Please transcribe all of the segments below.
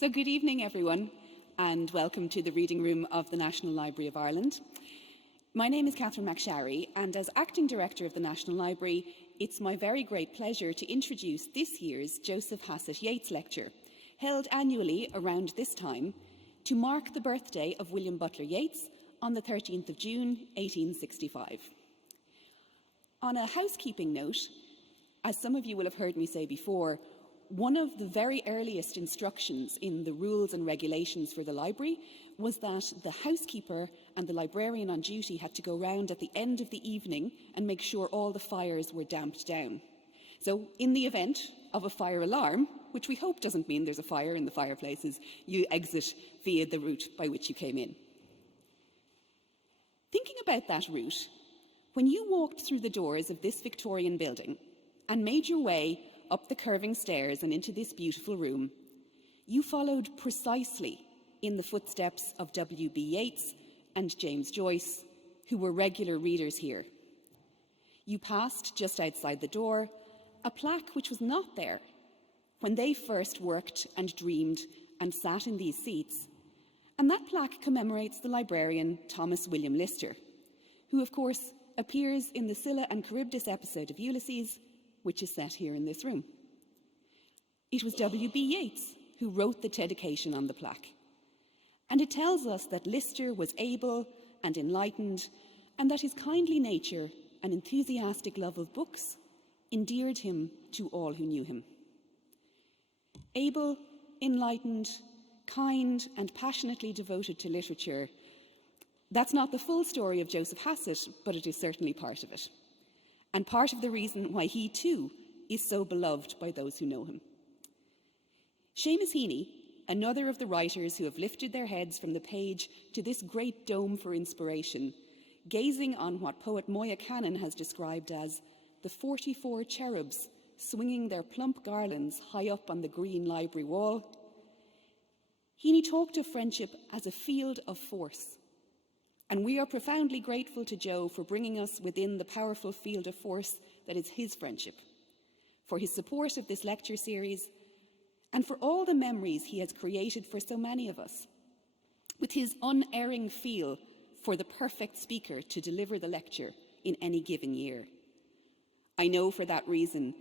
So good evening, everyone, and welcome to the reading room of the National Library of Ireland. My name is Catherine McSharry, and as Acting Director of the National Library, it's my very great pleasure to introduce this year's Joseph Hassett Yeats Lecture, held annually around this time to mark the birthday of William Butler Yeats on the 13th of June, 1865. On a housekeeping note, as some of you will have heard me say before, one of the very earliest instructions in the rules and regulations for the library was that the housekeeper and the librarian on duty had to go round at the end of the evening and make sure all the fires were damped down. So in the event of a fire alarm, which we hope doesn't mean there's a fire in the fireplaces, you exit via the route by which you came in. Thinking about that route, when you walked through the doors of this Victorian building and made your way up the curving stairs and into this beautiful room, you followed precisely in the footsteps of W.B. Yeats and James Joyce, who were regular readers here. You passed just outside the door a plaque which was not there when they first worked and dreamed and sat in these seats, and that plaque commemorates the librarian Thomas William Lister, who of course appears in the Scylla and Charybdis episode of Ulysses, which is set here in this room. It was W.B. Yeats who wrote the dedication on the plaque. And it tells us that Lister was able and enlightened, and that his kindly nature and enthusiastic love of books endeared him to all who knew him. Able, enlightened, kind, and passionately devoted to literature, that's not the full story of Joseph Hassett, but it is certainly part of it, and part of the reason why he too is so beloved by those who know him. Seamus Heaney, another of the writers who have lifted their heads from the page to this great dome for inspiration, gazing on what poet Moya Cannon has described as the 44 cherubs swinging their plump garlands high up on the green library wall, Heaney talked of friendship as a field of force. And we are profoundly grateful to Joe for bringing us within the powerful field of force that is his friendship, for his support of this lecture series, and for all the memories he has created for so many of us, with his unerring feel for the perfect speaker to deliver the lecture in any given year. I know for that reason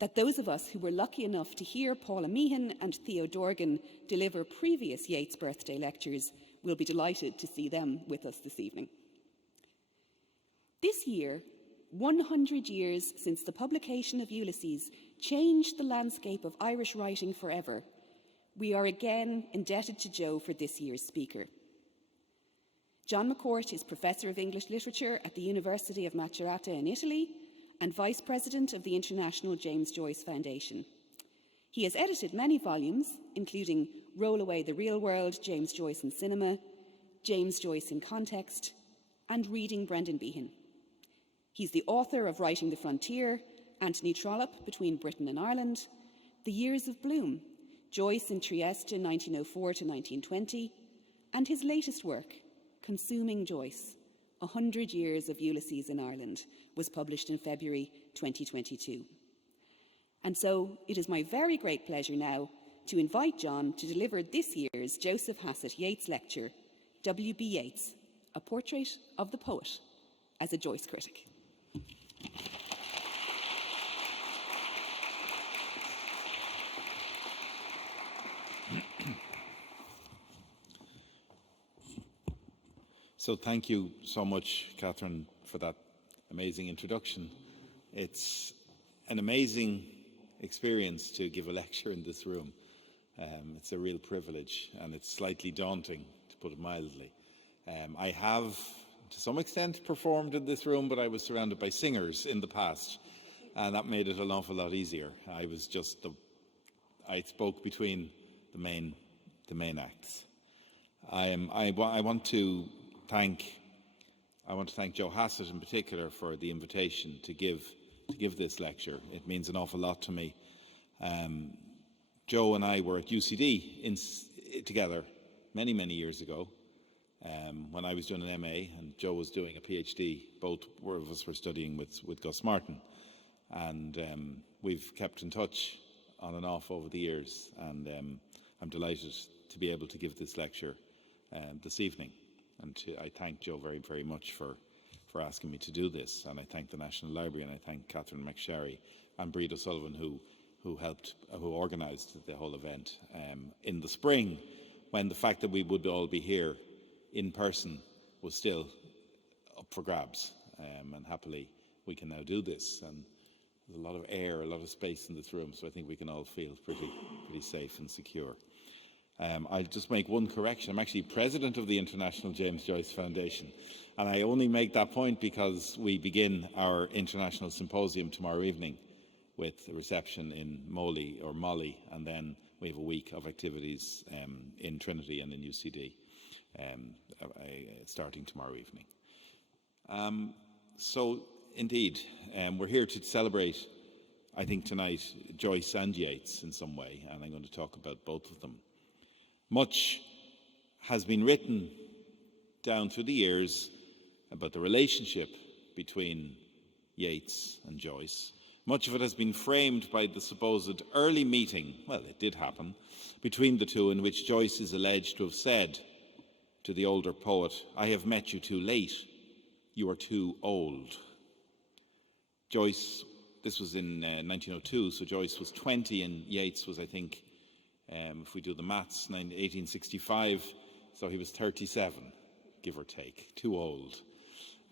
that those of us who were lucky enough to hear Paula Meehan and Theo Dorgan deliver previous Yeats birthday lectures will be delighted to see them with us this evening. This year, 100 years since the publication of Ulysses changed the landscape of Irish writing forever, we are again indebted to Joe for this year's speaker. John McCourt is Professor of English Literature at the University of Macerata in Italy and Vice President of the International James Joyce Foundation. He has edited many volumes, including Roll Away the Real World, James Joyce in Cinema, James Joyce in Context, and Reading Brendan Behan. He's the author of Writing the Frontier, Anthony Trollope, Between Britain and Ireland, The Years of Bloom, Joyce in Trieste 1904 to 1920, and his latest work, Consuming Joyce, 100 Years of Ulysses in Ireland, was published in February 2022. And so it is my very great pleasure now to invite John to deliver this year's Joseph Hassett Yeats Lecture, W.B. Yeats, A Portrait of the Poet as a Joyce Critic. So thank you so much, Catherine, for that amazing introduction. It's an amazing experience to give a lecture in this room. It's a real privilege, and it's slightly daunting, to put it mildly. I have, to some extent, performed in this room, but I was surrounded by singers in the past, and that made it an awful lot easier. I spoke between the main acts. I want to thank Joe Hassett in particular for the invitation to give this lecture. It means an awful lot to me. Joe and I were at UCD together many years ago when I was doing an MA and Joe was doing a PhD. Both of us were studying with Gus Martin, and we've kept in touch on and off over the years, and I'm delighted to be able to give this lecture this evening. And I thank Joe very, very much for asking me to do this. And I thank the National Library, and I thank Catherine McSherry and Breed O'Sullivan who organised the whole event in the spring, when the fact that we would all be here in person was still up for grabs. And happily we can now do this. And there's a lot of air, a lot of space in this room, so I think we can all feel pretty safe and secure. I'll just make one correction. I'm actually president of the International James Joyce Foundation, and I only make that point because we begin our international symposium tomorrow evening with a reception in Molly, and then we have a week of activities in Trinity and in UCD starting tomorrow evening. So indeed, we're here to celebrate, I think tonight, Joyce and Yeats in some way, and I'm going to talk about both of them. Much has been written down through the years about the relationship between Yeats and Joyce. Much of it has been framed by the supposed early meeting, well, it did happen, between the two, in which Joyce is alleged to have said to the older poet, "I have met you too late, you are too old." Joyce, this was in 1902, so Joyce was 20 and Yeats was, I think, if we do the maths, 1865, so he was 37, give or take, too old.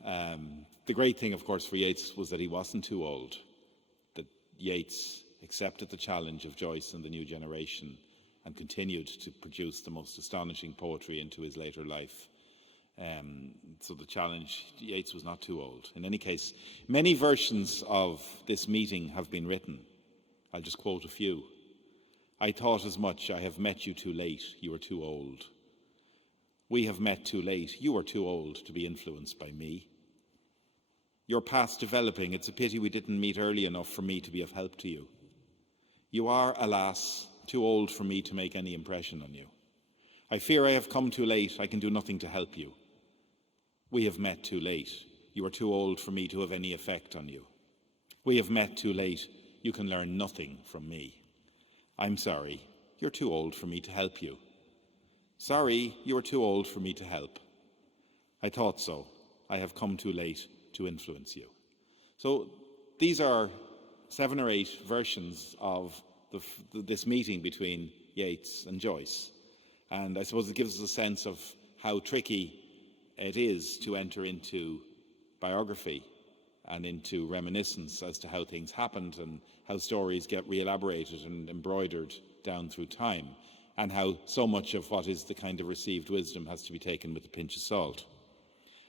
The great thing, of course, for Yeats was that he wasn't too old, that Yeats accepted the challenge of Joyce and the new generation and continued to produce the most astonishing poetry into his later life. So the challenge, Yeats was not too old. In any case, many versions of this meeting have been written. I'll just quote a few. "I thought as much, I have met you too late, you are too old. We have met too late, you are too old to be influenced by me. You're past developing, it's a pity we didn't meet early enough for me to be of help to you. You are, alas, too old for me to make any impression on you. I fear I have come too late, I can do nothing to help you. We have met too late, you are too old for me to have any effect on you. We have met too late, you can learn nothing from me. I'm sorry, you're too old for me to help you. Sorry, you are too old for me to help. I thought so, I have come too late to influence you." So these are 7 or 8 versions of this meeting between Yeats and Joyce. And I suppose it gives us a sense of how tricky it is to enter into biography and into reminiscence as to how things happened and how stories get re-elaborated and embroidered down through time, and how so much of what is the kind of received wisdom has to be taken with a pinch of salt.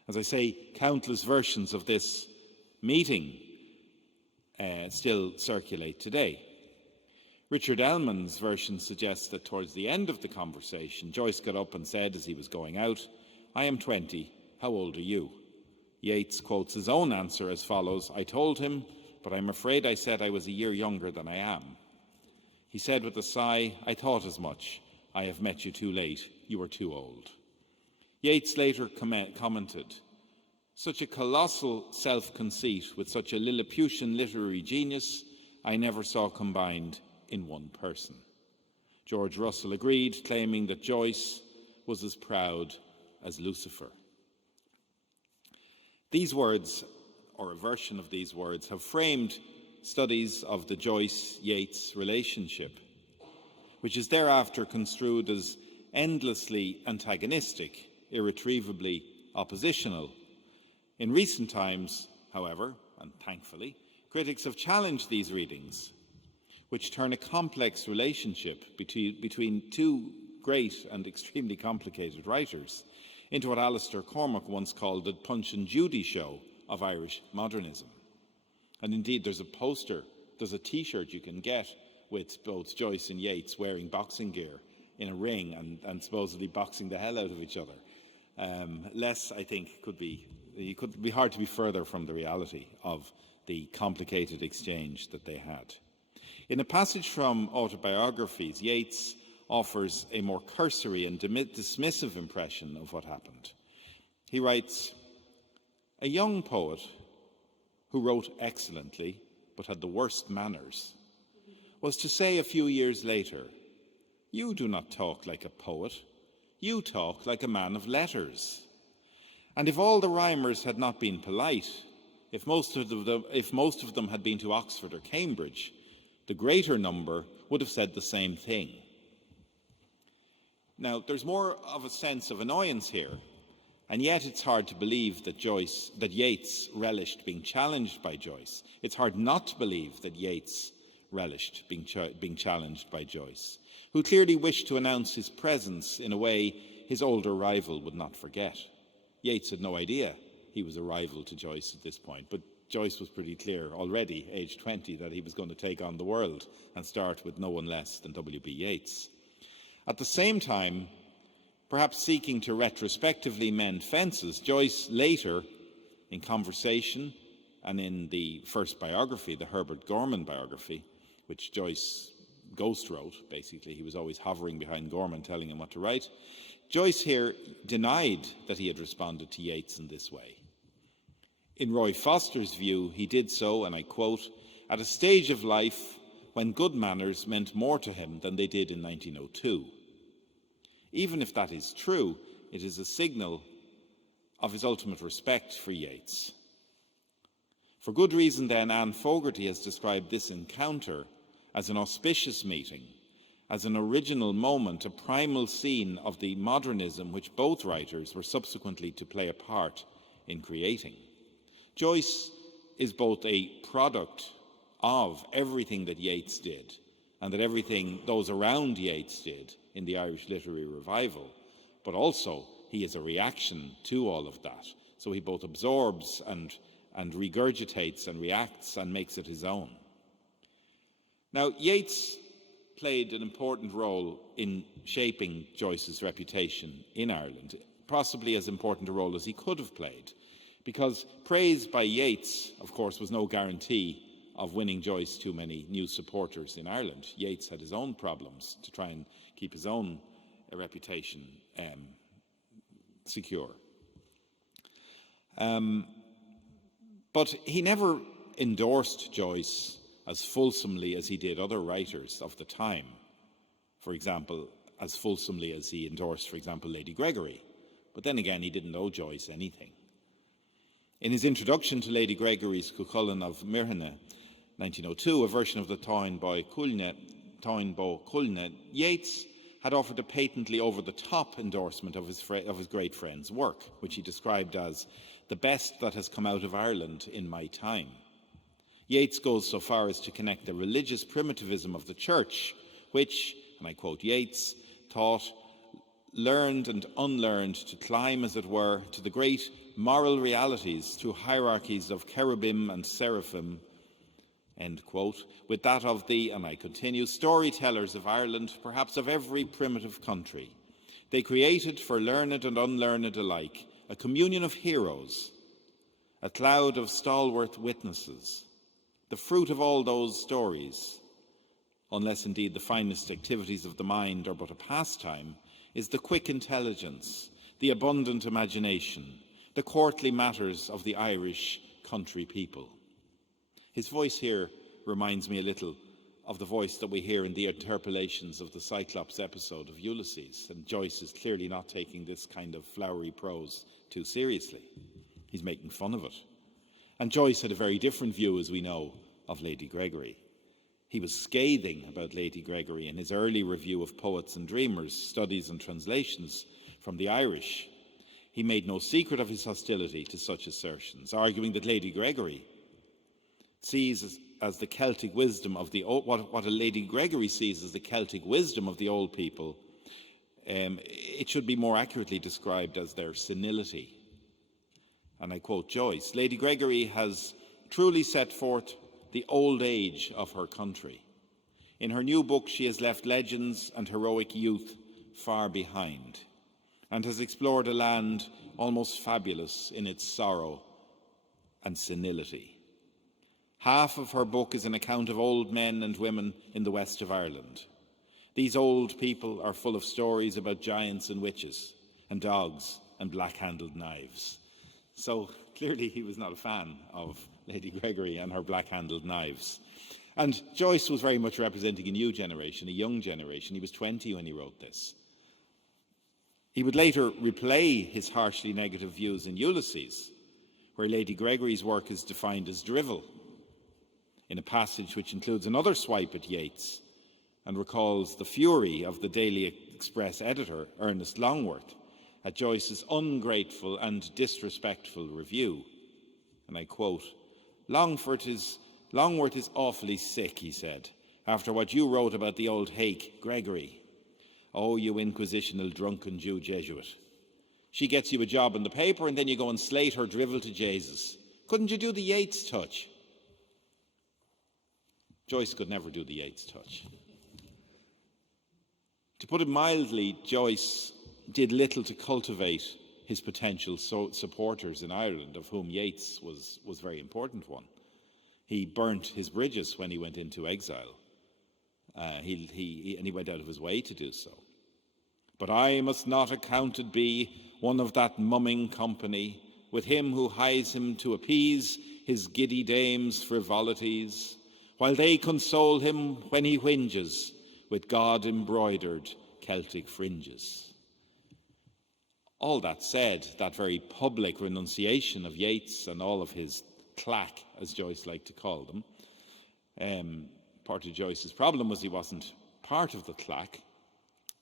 As I say, countless versions of this meeting still circulate today. Richard Ellman's version suggests that towards the end of the conversation, Joyce got up and said as he was going out, "I am 20, how old are you?" Yeats quotes his own answer as follows, "I told him, but I'm afraid I said I was a year younger than I am. He said with a sigh, I thought as much. I have met you too late, you are too old." Yeats later commented, "Such a colossal self-conceit with such a Lilliputian literary genius I never saw combined in one person." George Russell agreed, claiming that Joyce was as proud as Lucifer. These words, or a version of these words, have framed studies of the Joyce-Yeats relationship, which is thereafter construed as endlessly antagonistic, irretrievably oppositional. In recent times, however, and thankfully, critics have challenged these readings, which turn a complex relationship between two great and extremely complicated writers into what Alistair Cormack once called the Punch and Judy show of Irish modernism. And indeed, there's a T-shirt you can get with both Joyce and Yeats wearing boxing gear in a ring and supposedly boxing the hell out of each other. Less, I think, it could be hard to be further from the reality of the complicated exchange that they had. In a passage from autobiographies, Yeats offers a more cursory and dismissive impression of what happened. He writes, "A young poet who wrote excellently but had the worst manners was to say a few years later, You do not talk like a poet. You talk like a man of letters. And if all the rhymers had not been polite, if most of them had been to Oxford or Cambridge, the greater number would have said the same thing. Now, there's more of a sense of annoyance here, and yet it's hard to believe that Yeats relished being challenged by Joyce. It's hard not to believe that Yeats relished being challenged by Joyce, who clearly wished to announce his presence in a way his older rival would not forget. Yeats had no idea he was a rival to Joyce at this point, but Joyce was pretty clear already, age 20, that he was going to take on the world and start with no one less than W.B. Yeats. At the same time, perhaps seeking to retrospectively mend fences, Joyce later, in conversation and in the first biography, the Herbert Gorman biography, which Joyce ghost wrote, basically, he was always hovering behind Gorman telling him what to write, Joyce here denied that he had responded to Yeats in this way. In Roy Foster's view, he did so, and I quote, at a stage of life when good manners meant more to him than they did in 1902. Even if that is true, it is a signal of his ultimate respect for Yeats. For good reason, then, Anne Fogarty has described this encounter as an auspicious meeting, as an original moment, a primal scene of the modernism which both writers were subsequently to play a part in creating. Joyce is both a product of everything that Yeats did and that everything those around Yeats did in the Irish literary revival, but also he is a reaction to all of that. So he both absorbs and regurgitates and reacts and makes it his own. Now, Yeats played an important role in shaping Joyce's reputation in Ireland, possibly as important a role as he could have played, because praise by Yeats, of course, was no guarantee of winning Joyce too many new supporters in Ireland. Yeats had his own problems to try and keep his own reputation secure. But he never endorsed Joyce as fulsomely as he did other writers of the time. For example, as fulsomely as he endorsed, for example, Lady Gregory. But then again, he didn't owe Joyce anything. In his introduction to Lady Gregory's Cuchulainn of Mirhana, 1902, a version of the Táin Bó Cúailnge, Yeats had offered a patently over-the-top endorsement of his great friend's work, which he described as the best that has come out of Ireland in my time. Yeats goes so far as to connect the religious primitivism of the church, which, and I quote Yeats, taught learned and unlearned to climb, as it were, to the great moral realities through hierarchies of cherubim and seraphim, end quote, with that of the, and I continue, storytellers of Ireland, perhaps of every primitive country. They created for learned and unlearned alike a communion of heroes, a cloud of stalwart witnesses, the fruit of all those stories, unless indeed the finest activities of the mind are but a pastime, is the quick intelligence, the abundant imagination, the courtly matters of the Irish country people. His voice here reminds me a little of the voice that we hear in the interpolations of the Cyclops episode of Ulysses, and Joyce is clearly not taking this kind of flowery prose too seriously. He's making fun of it. And Joyce had a very different view, as we know, of Lady Gregory. He was scathing about Lady Gregory in his early review of Poets and Dreamers, Studies and Translations from the Irish. He made no secret of his hostility to such assertions, arguing that Lady Gregory sees as the Celtic wisdom of the old, what a Lady Gregory sees as the Celtic wisdom of the old people, it should be more accurately described as their senility. And I quote Joyce, Lady Gregory has truly set forth the old age of her country. In her new book, she has left legends and heroic youth far behind, and has explored a land almost fabulous in its sorrow and senility. Half of her book is an account of old men and women in the west of Ireland. These old people are full of stories about giants and witches, and dogs and black-handled knives. So clearly he was not a fan of Lady Gregory and her black-handled knives. And Joyce was very much representing a new generation, a young generation. He was 20 when he wrote this. He would later replay his harshly negative views in Ulysses, where Lady Gregory's work is defined as drivel, in a passage which includes another swipe at Yeats and recalls the fury of the Daily Express editor, Ernest Longworth, at Joyce's ungrateful and disrespectful review. And I quote, Longworth is awfully sick, he said, after what you wrote about the old hake, Gregory. Oh, you inquisitional drunken Jew Jesuit. She gets you a job in the paper and then you go and slate her drivel to Jesus. Couldn't you do the Yeats touch? Joyce could never do the Yeats touch. To put it mildly, Joyce did little to cultivate his potential supporters in Ireland, of whom Yeats was a very important one. He burnt his bridges when he went into exile. He went out of his way to do so. But I must not accounted be one of that mumming company, with him who hies him to appease his giddy dames' frivolities, while they console him when he whinges with God-embroidered Celtic fringes. All that said, that very public renunciation of Yeats and all of his clack, as Joyce liked to call them, part of Joyce's problem was he wasn't part of the clack.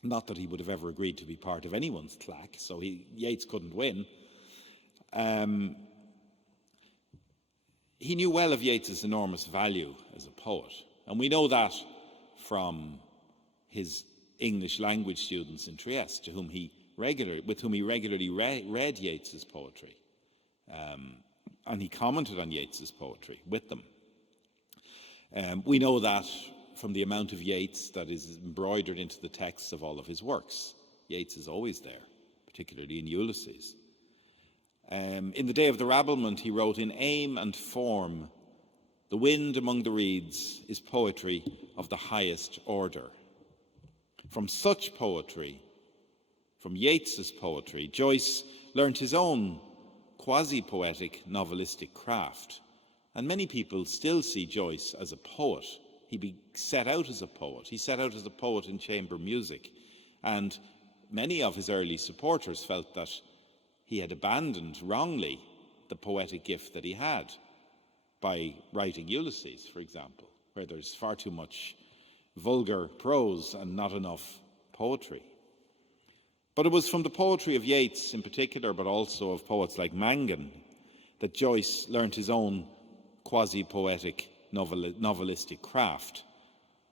Not that he would have ever agreed to be part of anyone's clack, so Yeats couldn't win. He knew well of Yeats's enormous value as a poet, and we know that from his English language students in Trieste, with whom he regularly read Yeats's poetry, and he commented on Yeats's poetry with them. We know that from the amount of Yeats that is embroidered into the texts of all of his works. Yeats is always there, particularly in Ulysses. In the day of the rabblement, he wrote, in aim and form, the wind among the reeds is poetry of the highest order. From such poetry, from Yeats's poetry, Joyce learnt his own quasi-poetic novelistic craft. And many people still see Joyce as a poet. He set out as a poet. He set out as a poet in chamber music. And many of his early supporters felt that he had abandoned wrongly the poetic gift that he had by writing Ulysses, for example, where there's far too much vulgar prose and not enough poetry. But it was from the poetry of Yeats in particular, but also of poets like Mangan, that Joyce learnt his own quasi-poetic novelistic craft,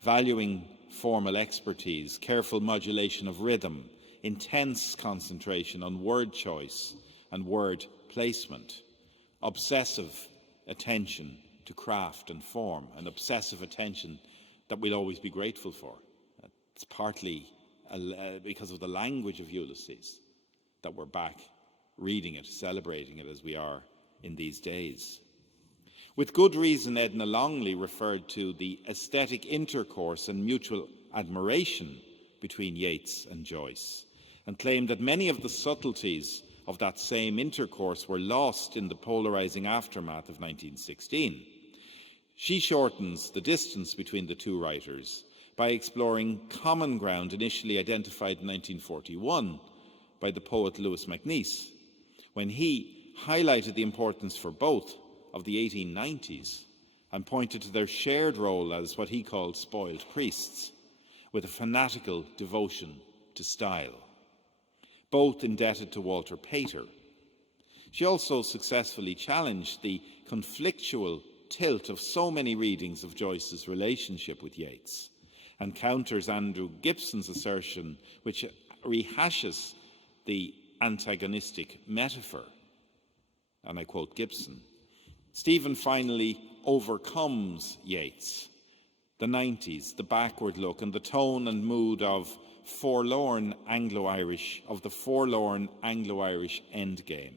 valuing formal expertise, careful modulation of rhythm, intense concentration on word choice and word placement, obsessive attention to craft and form, and obsessive attention that we'll always be grateful for. It's partly because of the language of Ulysses that we're back reading it, celebrating it as we are in these days. With good reason, Edna Longley referred to the aesthetic intercourse and mutual admiration between Yeats and Joyce, and claimed that many of the subtleties of that same intercourse were lost in the polarizing aftermath of 1916. She shortens the distance between the two writers by exploring common ground initially identified in 1941 by the poet Louis MacNeice, when he highlighted the importance for both of the 1890s and pointed to their shared role as what he called spoiled priests, with a fanatical devotion to style, both indebted to Walter Pater. She also successfully challenged the conflictual tilt of so many readings of Joyce's relationship with Yeats, and counters Andrew Gibson's assertion, which rehashes the antagonistic metaphor. And I quote Gibson, Stephen finally overcomes Yeats, the 90s, the backward look, and the tone and mood of the forlorn Anglo-Irish endgame.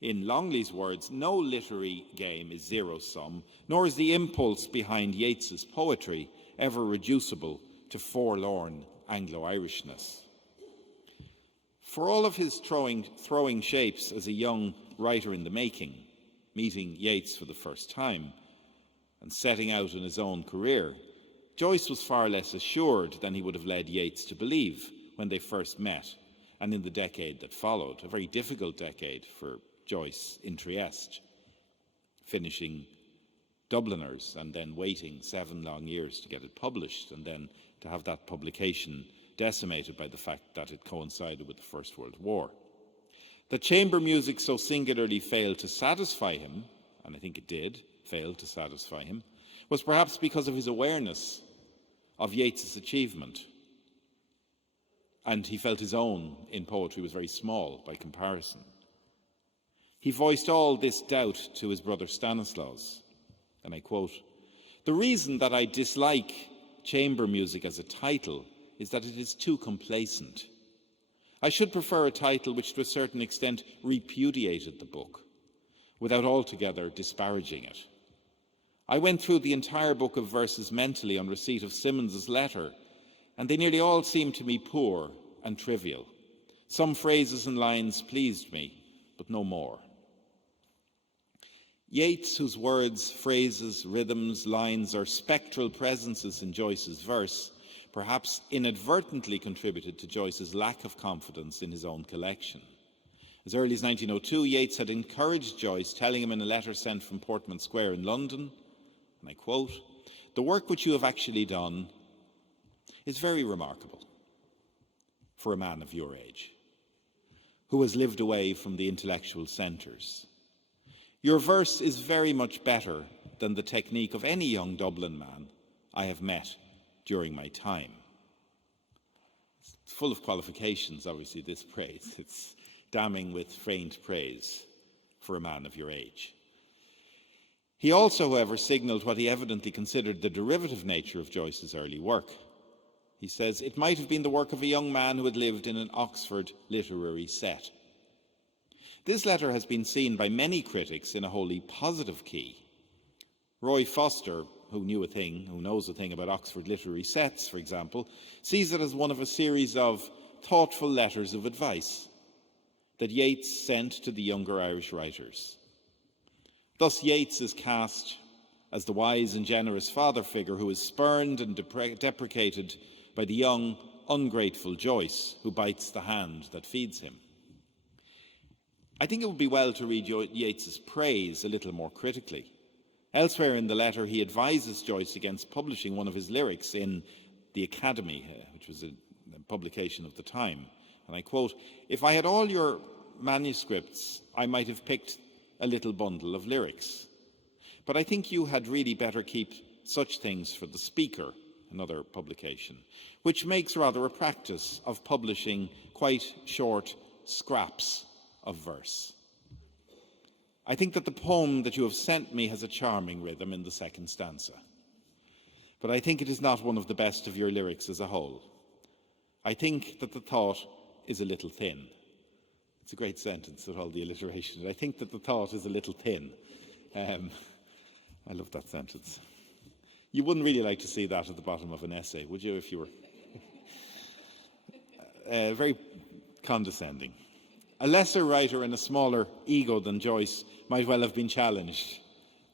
In Longley's words, no literary game is zero-sum, nor is the impulse behind Yeats's poetry ever reducible to forlorn Anglo-Irishness. For all of his throwing shapes as a young writer in the making, meeting Yeats for the first time, and setting out on his own career, Joyce was far less assured than he would have led Yeats to believe when they first met and in the decade that followed, a very difficult decade for Joyce in Trieste, finishing Dubliners and then waiting 7 long years to get it published, and then to have that publication decimated by the fact that it coincided with the First World War. That chamber music so singularly failed to satisfy him, and I think it did fail to satisfy him, was perhaps because of his awareness of Yeats's achievement. And he felt his own in poetry was very small by comparison. He voiced all this doubt to his brother Stanislaus, and I quote, "The reason that I dislike chamber music as a title is that it is too complacent. I should prefer a title which to a certain extent repudiated the book, without altogether disparaging it. I went through the entire book of verses mentally on receipt of Symonds's letter, and they nearly all seemed to me poor and trivial. Some phrases and lines pleased me, but no more." Yeats, whose words, phrases, rhythms, lines are spectral presences in Joyce's verse, perhaps inadvertently contributed to Joyce's lack of confidence in his own collection. As early as 1902, Yeats had encouraged Joyce, telling him in a letter sent from Portman Square in London, and I quote, "The work which you have actually done is very remarkable for a man of your age, who has lived away from the intellectual centres. Your verse is very much better than the technique of any young Dublin man I have met during my time." It's full of qualifications, obviously, this praise. It's damning with faint praise for a man of your age. He also, however, signalled what he evidently considered the derivative nature of Joyce's early work. He says, "It might have been the work of a young man who had lived in an Oxford literary set." This letter has been seen by many critics in a wholly positive key. Roy Foster, who knows a thing about Oxford literary sets, for example, sees it as one of a series of thoughtful letters of advice that Yeats sent to the younger Irish writers. Thus, Yeats is cast as the wise and generous father figure who is spurned and deprecated by the young, ungrateful Joyce, who bites the hand that feeds him. I think it would be well to read Yeats's praise a little more critically. Elsewhere in the letter, he advises Joyce against publishing one of his lyrics in the Academy, which was a publication of the time. And I quote, "If I had all your manuscripts, I might have picked a little bundle of lyrics. But I think you had really better keep such things for the Speaker," another publication, which makes rather a practice of publishing quite short scraps of verse. "I think that the poem that you have sent me has a charming rhythm in the second stanza. But I think it is not one of the best of your lyrics as a whole. I think that the thought is a little thin." It's a great sentence with all the alliteration. "I think that the thought is a little thin." I love that sentence. You wouldn't really like to see that at the bottom of an essay, would you, if you were very condescending. A lesser writer and a smaller ego than Joyce might well have been challenged,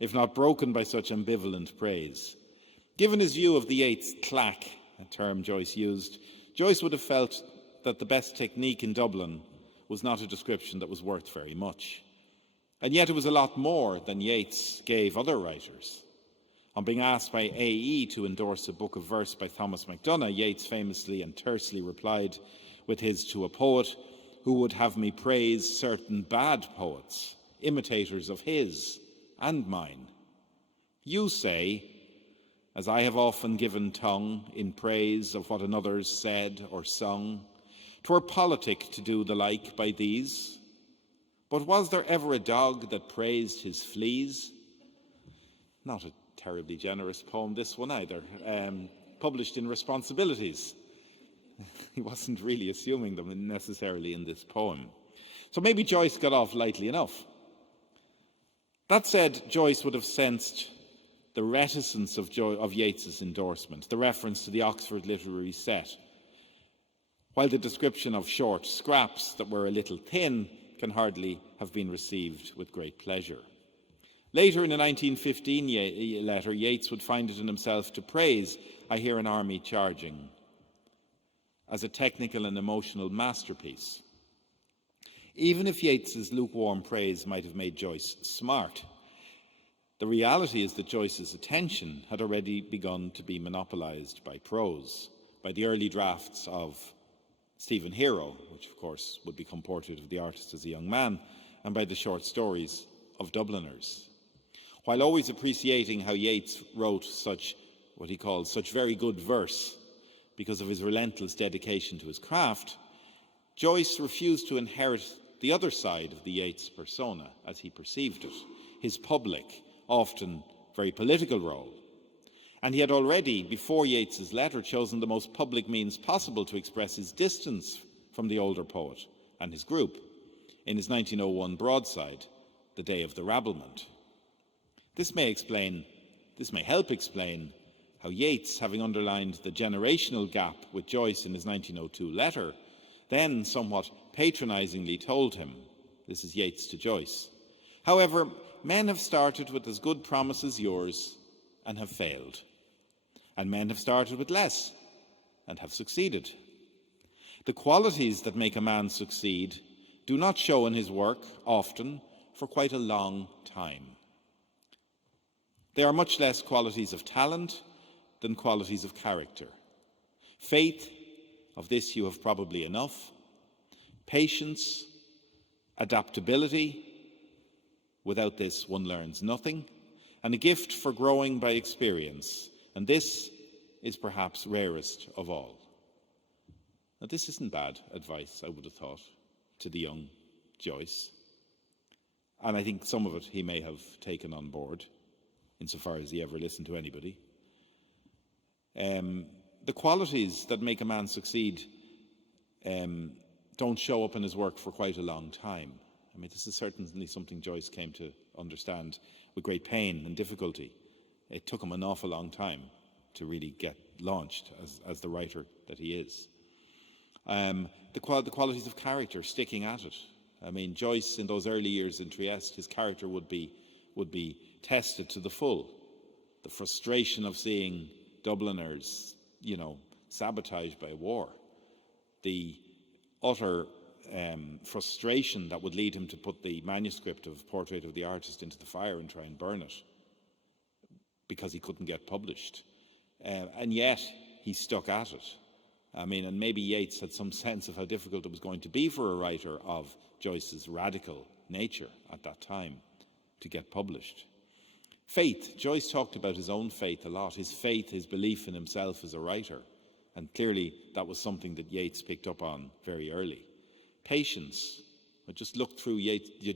if not broken by such ambivalent praise. Given his view of the Yeats clack, a term Joyce used, Joyce would have felt that the best technique in Dublin was not a description that was worth very much. And yet it was a lot more than Yeats gave other writers. On being asked by AE to endorse a book of verse by Thomas MacDonagh, Yeats famously and tersely replied with his to a poet, "Who would have me praise certain bad poets, imitators of his and mine. You say, as I have often given tongue in praise of what another's said or sung, 'twere politic to do the like by these. But was there ever a dog that praised his fleas?'" Not a terribly generous poem, this one either, published in Responsibilities. He wasn't really assuming them necessarily in this poem. So maybe Joyce got off lightly enough. That said, Joyce would have sensed the reticence of Yeats's endorsement, the reference to the Oxford literary set, while the description of short scraps that were a little thin can hardly have been received with great pleasure. Later in a 1915 letter, Yeats would find it in himself to praise I Hear an Army Charging as a technical and emotional masterpiece. Even if Yeats's lukewarm praise might have made Joyce smart, the reality is that Joyce's attention had already begun to be monopolised by prose, by the early drafts of Stephen Hero, which of course would become Portrait of the Artist as a Young Man, and by the short stories of Dubliners. While always appreciating how Yeats wrote what he called such very good verse because of his relentless dedication to his craft, Joyce refused to inherit the other side of the Yeats persona as he perceived it, his public, often very political role. And he had already, before Yeats's letter, chosen the most public means possible to express his distance from the older poet and his group in his 1901 broadside, The Day of the Rabblement. This may help explain how Yeats, having underlined the generational gap with Joyce in his 1902 letter, then somewhat patronisingly told him, this is Yeats to Joyce, however, men have started with as good promise as yours and have failed, and men have started with less and have succeeded. The qualities that make a man succeed do not show in his work often for quite a long time. They are much less qualities of talent than qualities of character. Faith, of this you have probably enough. Patience, adaptability, without this one learns nothing, and a gift for growing by experience, and this is perhaps rarest of all. Now this isn't bad advice, I would have thought, to the young Joyce, and I think some of it he may have taken on board, insofar as he ever listened to anybody. The qualities that make a man succeed don't show up in his work for quite a long time. I mean, this is certainly something Joyce came to understand with great pain and difficulty. It took him an awful long time to really get launched as the writer that he is. The qualities of character, sticking at it. I mean, Joyce, in those early years in Trieste, his character would be tested to the full. The frustration of seeing Dubliners, sabotaged by war. The utter frustration that would lead him to put the manuscript of Portrait of the Artist into the fire and try and burn it because he couldn't get published. And yet he stuck at it. I mean, and maybe Yeats had some sense of how difficult it was going to be for a writer of Joyce's radical nature at that time to get published. Faith. Joyce talked about his own faith a lot, his faith, his belief in himself as a writer. And clearly that was something that Yeats picked up on very early. Patience. I just look through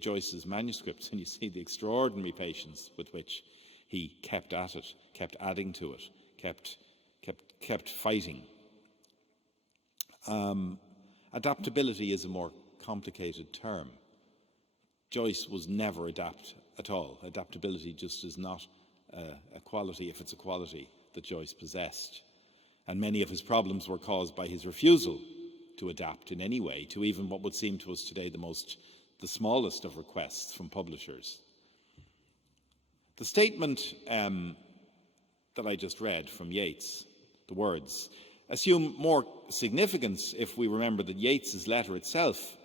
Joyce's manuscripts and you see the extraordinary patience with which he kept at it, kept adding to it, kept fighting. Adaptability is a more complicated term. Joyce was never adapt at all. Adaptability just is not a quality, if it's a quality, that Joyce possessed. And many of his problems were caused by his refusal to adapt in any way to even what would seem to us today the smallest of requests from publishers. The statement that I just read from Yeats, the words, assume more significance if we remember that Yeats's letter itself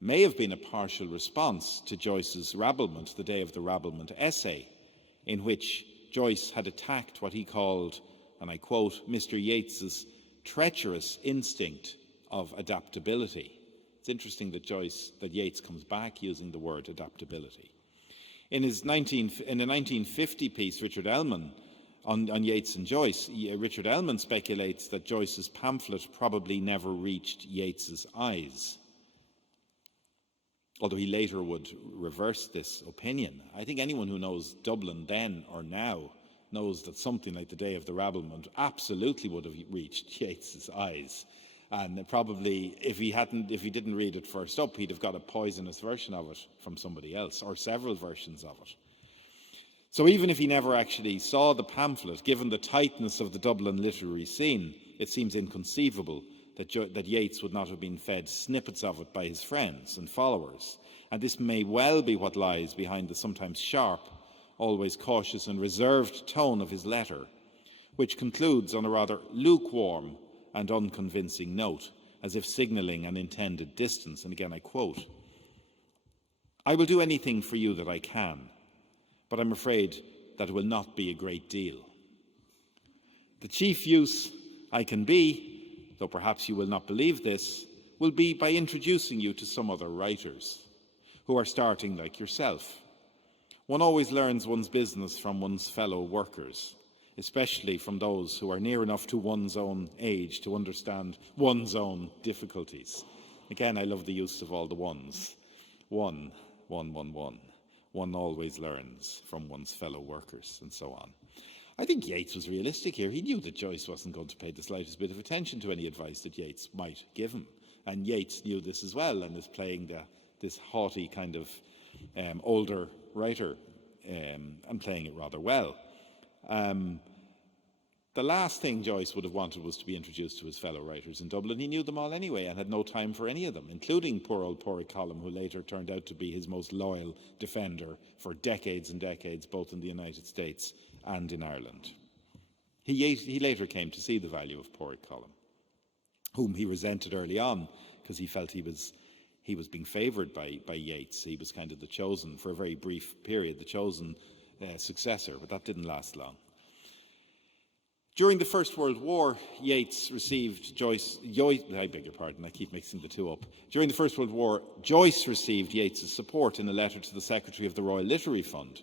may have been a partial response to Joyce's Rabblement, the Day of the Rabblement essay, in which Joyce had attacked what he called, and I quote, Mr. Yeats's treacherous instinct of adaptability. It's interesting that Yeats comes back using the word adaptability. In a 1950 piece, Richard Ellman, on Yeats and Joyce, Richard Ellman speculates that Joyce's pamphlet probably never reached Yeats's eyes, although he later would reverse this opinion. I think anyone who knows Dublin then or now knows that something like the Day of the Rabblement absolutely would have reached Yeats's eyes. And probably, if he didn't read it first up, he'd have got a poisonous version of it from somebody else, or several versions of it. So even if he never actually saw the pamphlet, given the tightness of the Dublin literary scene, it seems inconceivable that Yeats would not have been fed snippets of it by his friends and followers, and this may well be what lies behind the sometimes sharp, always cautious and reserved tone of his letter, which concludes on a rather lukewarm and unconvincing note, as if signalling an intended distance. And again I quote, "I will do anything for you that I can, but I'm afraid that it will not be a great deal. The chief use I can be, though perhaps you will not believe this, will be by introducing you to some other writers who are starting like yourself. One always learns one's business from one's fellow workers, especially from those who are near enough to one's own age to understand one's own difficulties." Again, I love the use of all the ones. One. One always learns from one's fellow workers, and so on. I think Yeats was realistic here. He knew that Joyce wasn't going to pay the slightest bit of attention to any advice that Yeats might give him. And Yeats knew this as well, and is playing this haughty kind of older writer and playing it rather well. The last thing Joyce would have wanted was to be introduced to his fellow writers in Dublin. He knew them all anyway and had no time for any of them, including poor old Porrick Colum, who later turned out to be his most loyal defender for decades and decades, both in the United States and in Ireland. He later came to see the value of Porrick Colum, whom he resented early on because he felt he was being favoured by Yeats. He was kind of the chosen, for a very brief period, the chosen successor, but that didn't last long. During the First World War, Yeats received Joyce, I beg your pardon, I keep mixing the two up. During the First World War, Joyce received Yeats's support in a letter to the Secretary of the Royal Literary Fund.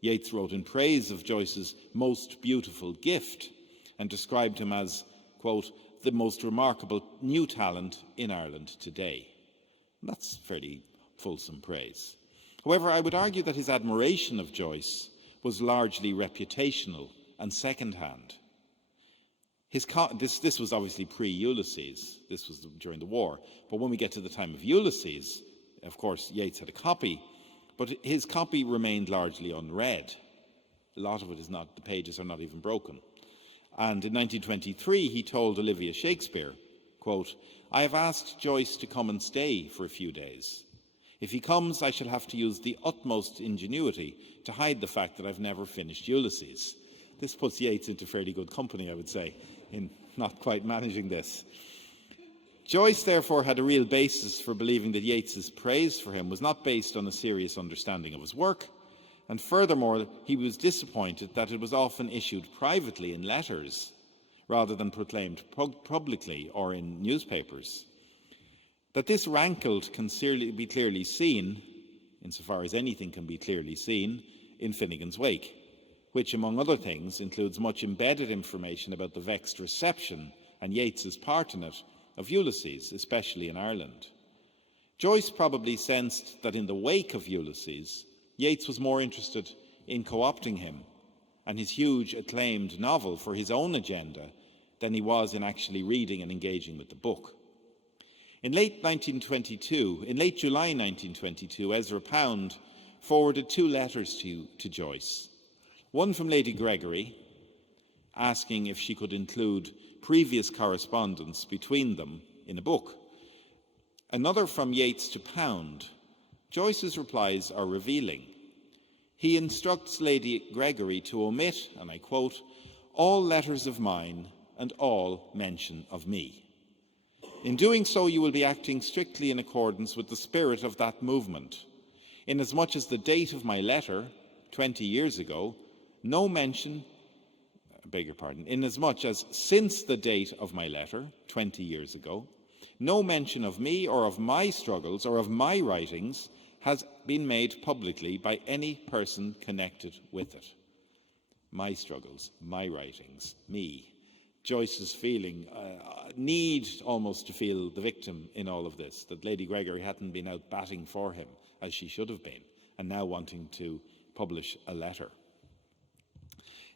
Yeats wrote in praise of Joyce's most beautiful gift and described him as, quote, "the most remarkable new talent in Ireland today." And that's fairly fulsome praise. However, I would argue that his admiration of Joyce was largely reputational and second-hand. This was obviously pre-Ulysses. This was during the war. But when we get to the time of Ulysses, of course, Yeats had a copy, but his copy remained largely unread. A lot of it is not, the pages are not even broken. And in 1923, he told Olivia Shakespeare, quote, "I have asked Joyce to come and stay for a few days. If he comes, I shall have to use the utmost ingenuity to hide the fact that I've never finished Ulysses." This puts Yeats into fairly good company, I would say, in not quite managing this. Joyce, therefore, had a real basis for believing that Yeats's praise for him was not based on a serious understanding of his work, and furthermore, he was disappointed that it was often issued privately in letters rather than proclaimed publicly or in newspapers. That this rankled can be clearly seen, insofar as anything can be clearly seen, in Finnegan's Wake, which, among other things, includes much embedded information about the vexed reception and Yeats's part in it of Ulysses, especially in Ireland. Joyce probably sensed that in the wake of Ulysses, Yeats was more interested in co-opting him and his huge acclaimed novel for his own agenda than he was in actually reading and engaging with the book. In late July 1922, Ezra Pound forwarded two letters to Joyce. One from Lady Gregory, asking if she could include previous correspondence between them in a book. Another from Yeats to Pound. Joyce's replies are revealing. He instructs Lady Gregory to omit, and I quote, "all letters of mine and all mention of me. In doing so, you will be acting strictly in accordance with the spirit of that movement. Inasmuch as the date of my letter, 20 years ago, inasmuch as since the date of my letter, 20 years ago, no mention of me or of my struggles or of my writings has been made publicly by any person connected with it." My struggles, my writings, me. Joyce's feeling, need almost to feel the victim in all of this, that Lady Gregory hadn't been out batting for him as she should have been, and now wanting to publish a letter.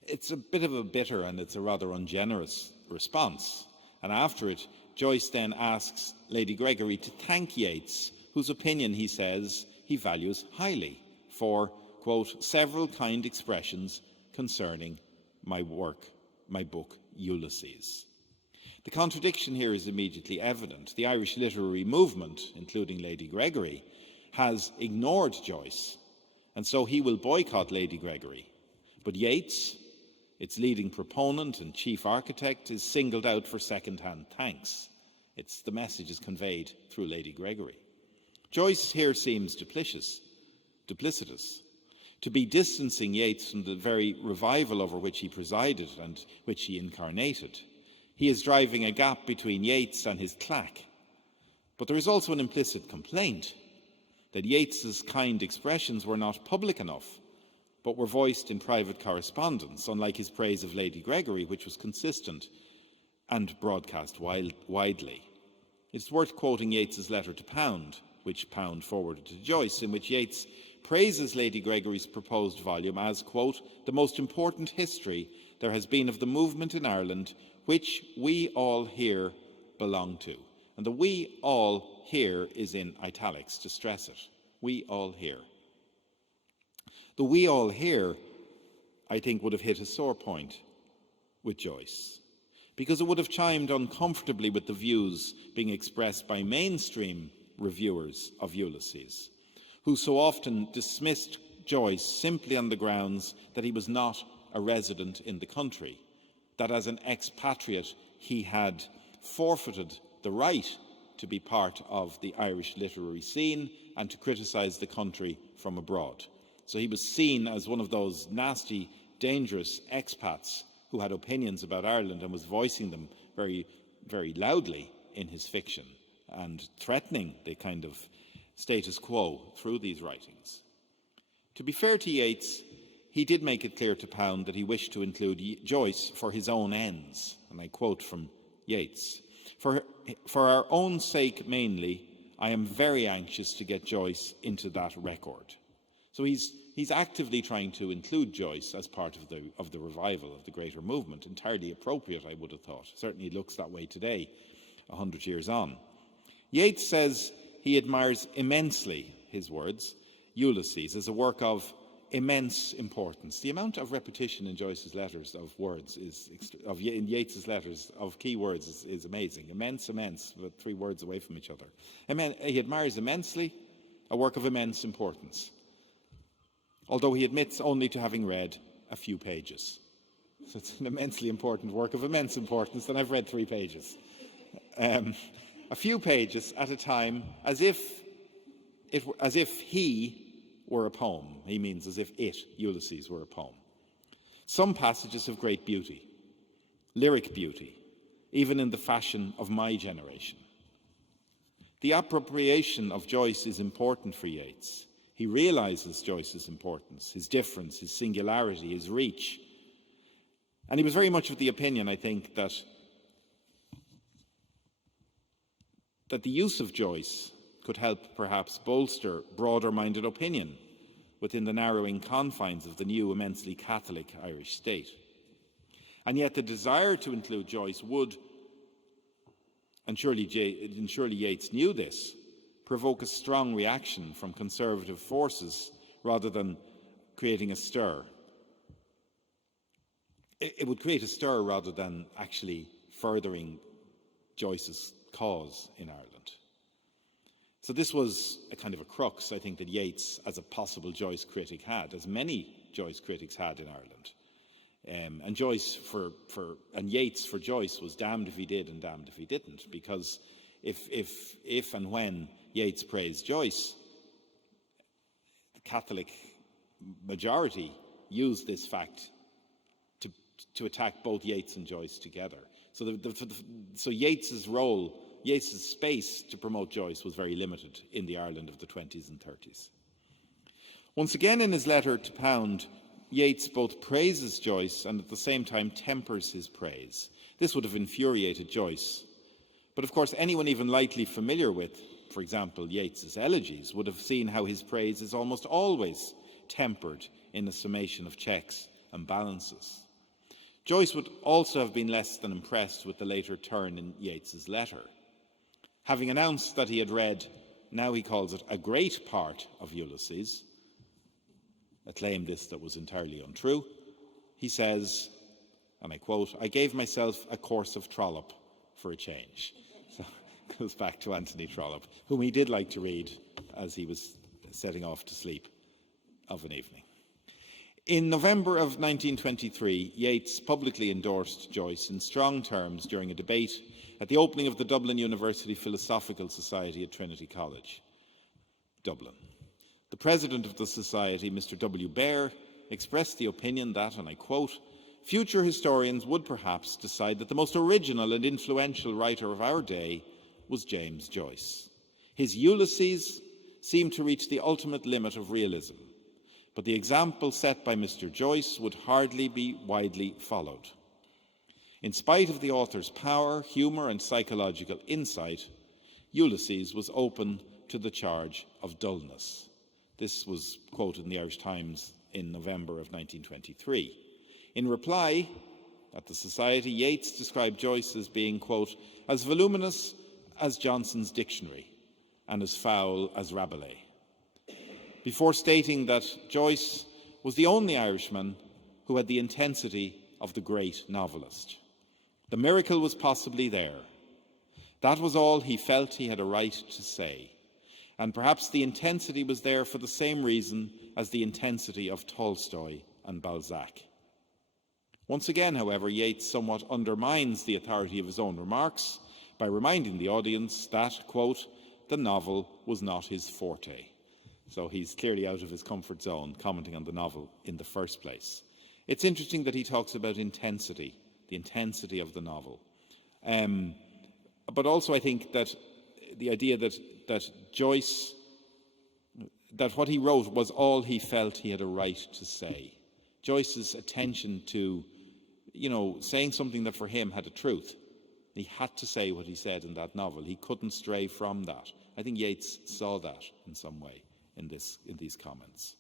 It's a bit of a bitter and it's a rather ungenerous response. And after it, Joyce then asks Lady Gregory to thank Yeats, whose opinion, he says, he values highly, for, quote, "several kind expressions concerning my book, Ulysses." The contradiction here is immediately evident. The Irish literary movement, including Lady Gregory, has ignored Joyce, and so he will boycott Lady Gregory. But Yeats, its leading proponent and chief architect, is singled out for second-hand thanks. The message is conveyed through Lady Gregory. Joyce here seems duplicitous, to be distancing Yeats from the very revival over which he presided and which he incarnated. He is driving a gap between Yeats and his claque. But there is also an implicit complaint that Yeats's kind expressions were not public enough, but were voiced in private correspondence, unlike his praise of Lady Gregory, which was consistent and broadcast widely. It's worth quoting Yeats's letter to Pound, which Pound forwarded to Joyce, in which Yeats praises Lady Gregory's proposed volume as, quote, the most important history there has been of the movement in Ireland, which we all here belong to. And the "we all here" is in italics to stress it. We all here. The "we all here," I think, would have hit a sore point with Joyce, because it would have chimed uncomfortably with the views being expressed by mainstream reviewers of Ulysses, who so often dismissed Joyce simply on the grounds that he was not a resident in the country, that as an expatriate he had forfeited the right to be part of the Irish literary scene and to criticise the country from abroad. So he was seen as one of those nasty, dangerous expats who had opinions about Ireland and was voicing them very, very loudly in his fiction and threatening the kind of status quo through these writings. To be fair to Yeats, he did make it clear to Pound that he wished to include Joyce for his own ends, and I quote from Yeats, For our own sake mainly, I am very anxious to get Joyce into that record." So he's actively trying to include Joyce as part of the revival of the greater movement. Entirely appropriate, I would have thought. Certainly looks that way today, 100 years on. Yeats says he admires immensely, his words, Ulysses as a work of immense importance. The amount of repetition in Joyce's letters of words in Yeats's letters of key words is amazing. Immense, but 3 words away from each other. He admires immensely a work of immense importance, although he admits only to having read a few pages. So it's an immensely important work of immense importance, and I've read 3 pages. A few pages at a time, as if he were a poem. He means as if Ulysses, were a poem. Some passages have great beauty, lyric beauty, even in the fashion of my generation. The appropriation of Joyce is important for Yeats. He realises Joyce's importance, his difference, his singularity, his reach. And he was very much of the opinion, I think, that the use of Joyce could help perhaps bolster broader-minded opinion within the narrowing confines of the new immensely Catholic Irish state. And yet the desire to include Joyce would, and surely Yeats knew this, provoke a strong reaction from conservative forces rather than creating a stir. It would create a stir rather than actually furthering Joyce's cause in Ireland. So this was a kind of a crux, I think, that Yeats, as a possible Joyce critic, had, as many Joyce critics had in Ireland. And Yeats for Joyce was damned if he did and damned if he didn't, because if and when Yeats praised Joyce, the Catholic majority used this fact to attack both Yeats and Joyce together. So Yeats's role, Yeats's space to promote Joyce was very limited in the Ireland of the 20s and 30s. Once again in his letter to Pound, Yeats both praises Joyce and at the same time tempers his praise. This would have infuriated Joyce. But of course, anyone even lightly familiar with, for example, Yeats's elegies would have seen how his praise is almost always tempered in a summation of checks and balances. Joyce would also have been less than impressed with the later turn in Yeats's letter. Having announced that he had read, now he calls it, a great part of Ulysses, a claim that was entirely untrue, he says, and I quote, "I gave myself a course of Trollope for a change." So it goes back to Anthony Trollope, whom he did like to read as he was setting off to sleep of an evening. In November of 1923, Yeats publicly endorsed Joyce in strong terms during a debate at the opening of the Dublin University Philosophical Society at Trinity College, Dublin. The president of the society, Mr. W. Baer, expressed the opinion that, and I quote, "Future historians would perhaps decide that the most original and influential writer of our day was James Joyce. His Ulysses seemed to reach the ultimate limit of realism, but the example set by Mr. Joyce would hardly be widely followed. In spite of the author's power, humour and psychological insight, Ulysses was open to the charge of dullness." This was quoted in the Irish Times in November of 1923. In reply, at the Society, Yeats described Joyce as being, quote, "as voluminous as Johnson's dictionary and as foul as Rabelais," before stating that Joyce was the only Irishman who had the intensity of the great novelist. The miracle was possibly there. That was all he felt he had a right to say. And perhaps the intensity was there for the same reason as the intensity of Tolstoy and Balzac. Once again, however, Yeats somewhat undermines the authority of his own remarks by reminding the audience that, quote, "the novel was not his forte." So he's clearly out of his comfort zone, commenting on the novel in the first place. It's interesting that he talks about intensity, the intensity of the novel. But also I think that the idea that Joyce, that what he wrote was all he felt he had a right to say. Joyce's attention to, saying something that for him had a truth. He had to say what he said in that novel. He couldn't stray from that. I think Yeats saw that in some way in these comments.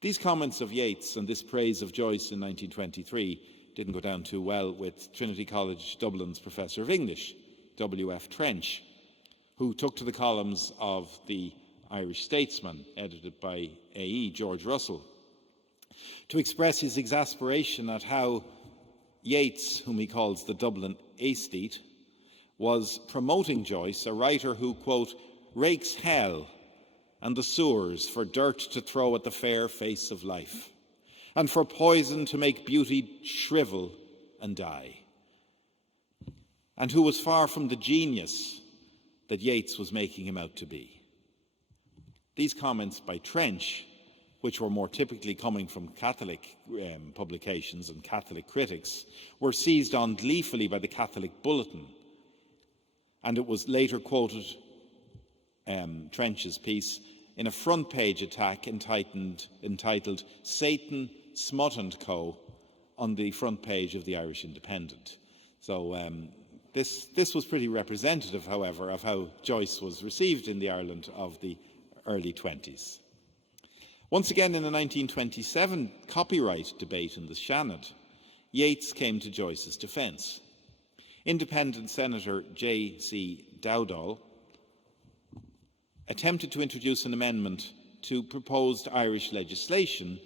These comments of Yeats and this praise of Joyce in 1923 didn't go down too well with Trinity College Dublin's Professor of English, W.F. Trench, who took to the columns of the Irish Statesman, edited by A.E. George Russell, to express his exasperation at how Yeats, whom he calls the Dublin aesthete, was promoting Joyce, a writer who, quote, "rakes hell and the sewers for dirt to throw at the fair face of life, and for poison to make beauty shrivel and die," and who was far from the genius that Yeats was making him out to be. These comments by Trench, which were more typically coming from Catholic publications and Catholic critics, were seized on gleefully by the Catholic Bulletin, and it was later quoted, Trench's piece, in a front-page attack entitled "Satan, Smut and Co." on the front page of the Irish Independent. So this was pretty representative, however, of how Joyce was received in the Ireland of the early 20s. Once again, in the 1927 copyright debate in the Seanad, Yeats came to Joyce's defence. Independent Senator J.C. Dowdall attempted to introduce an amendment to proposed Irish legislation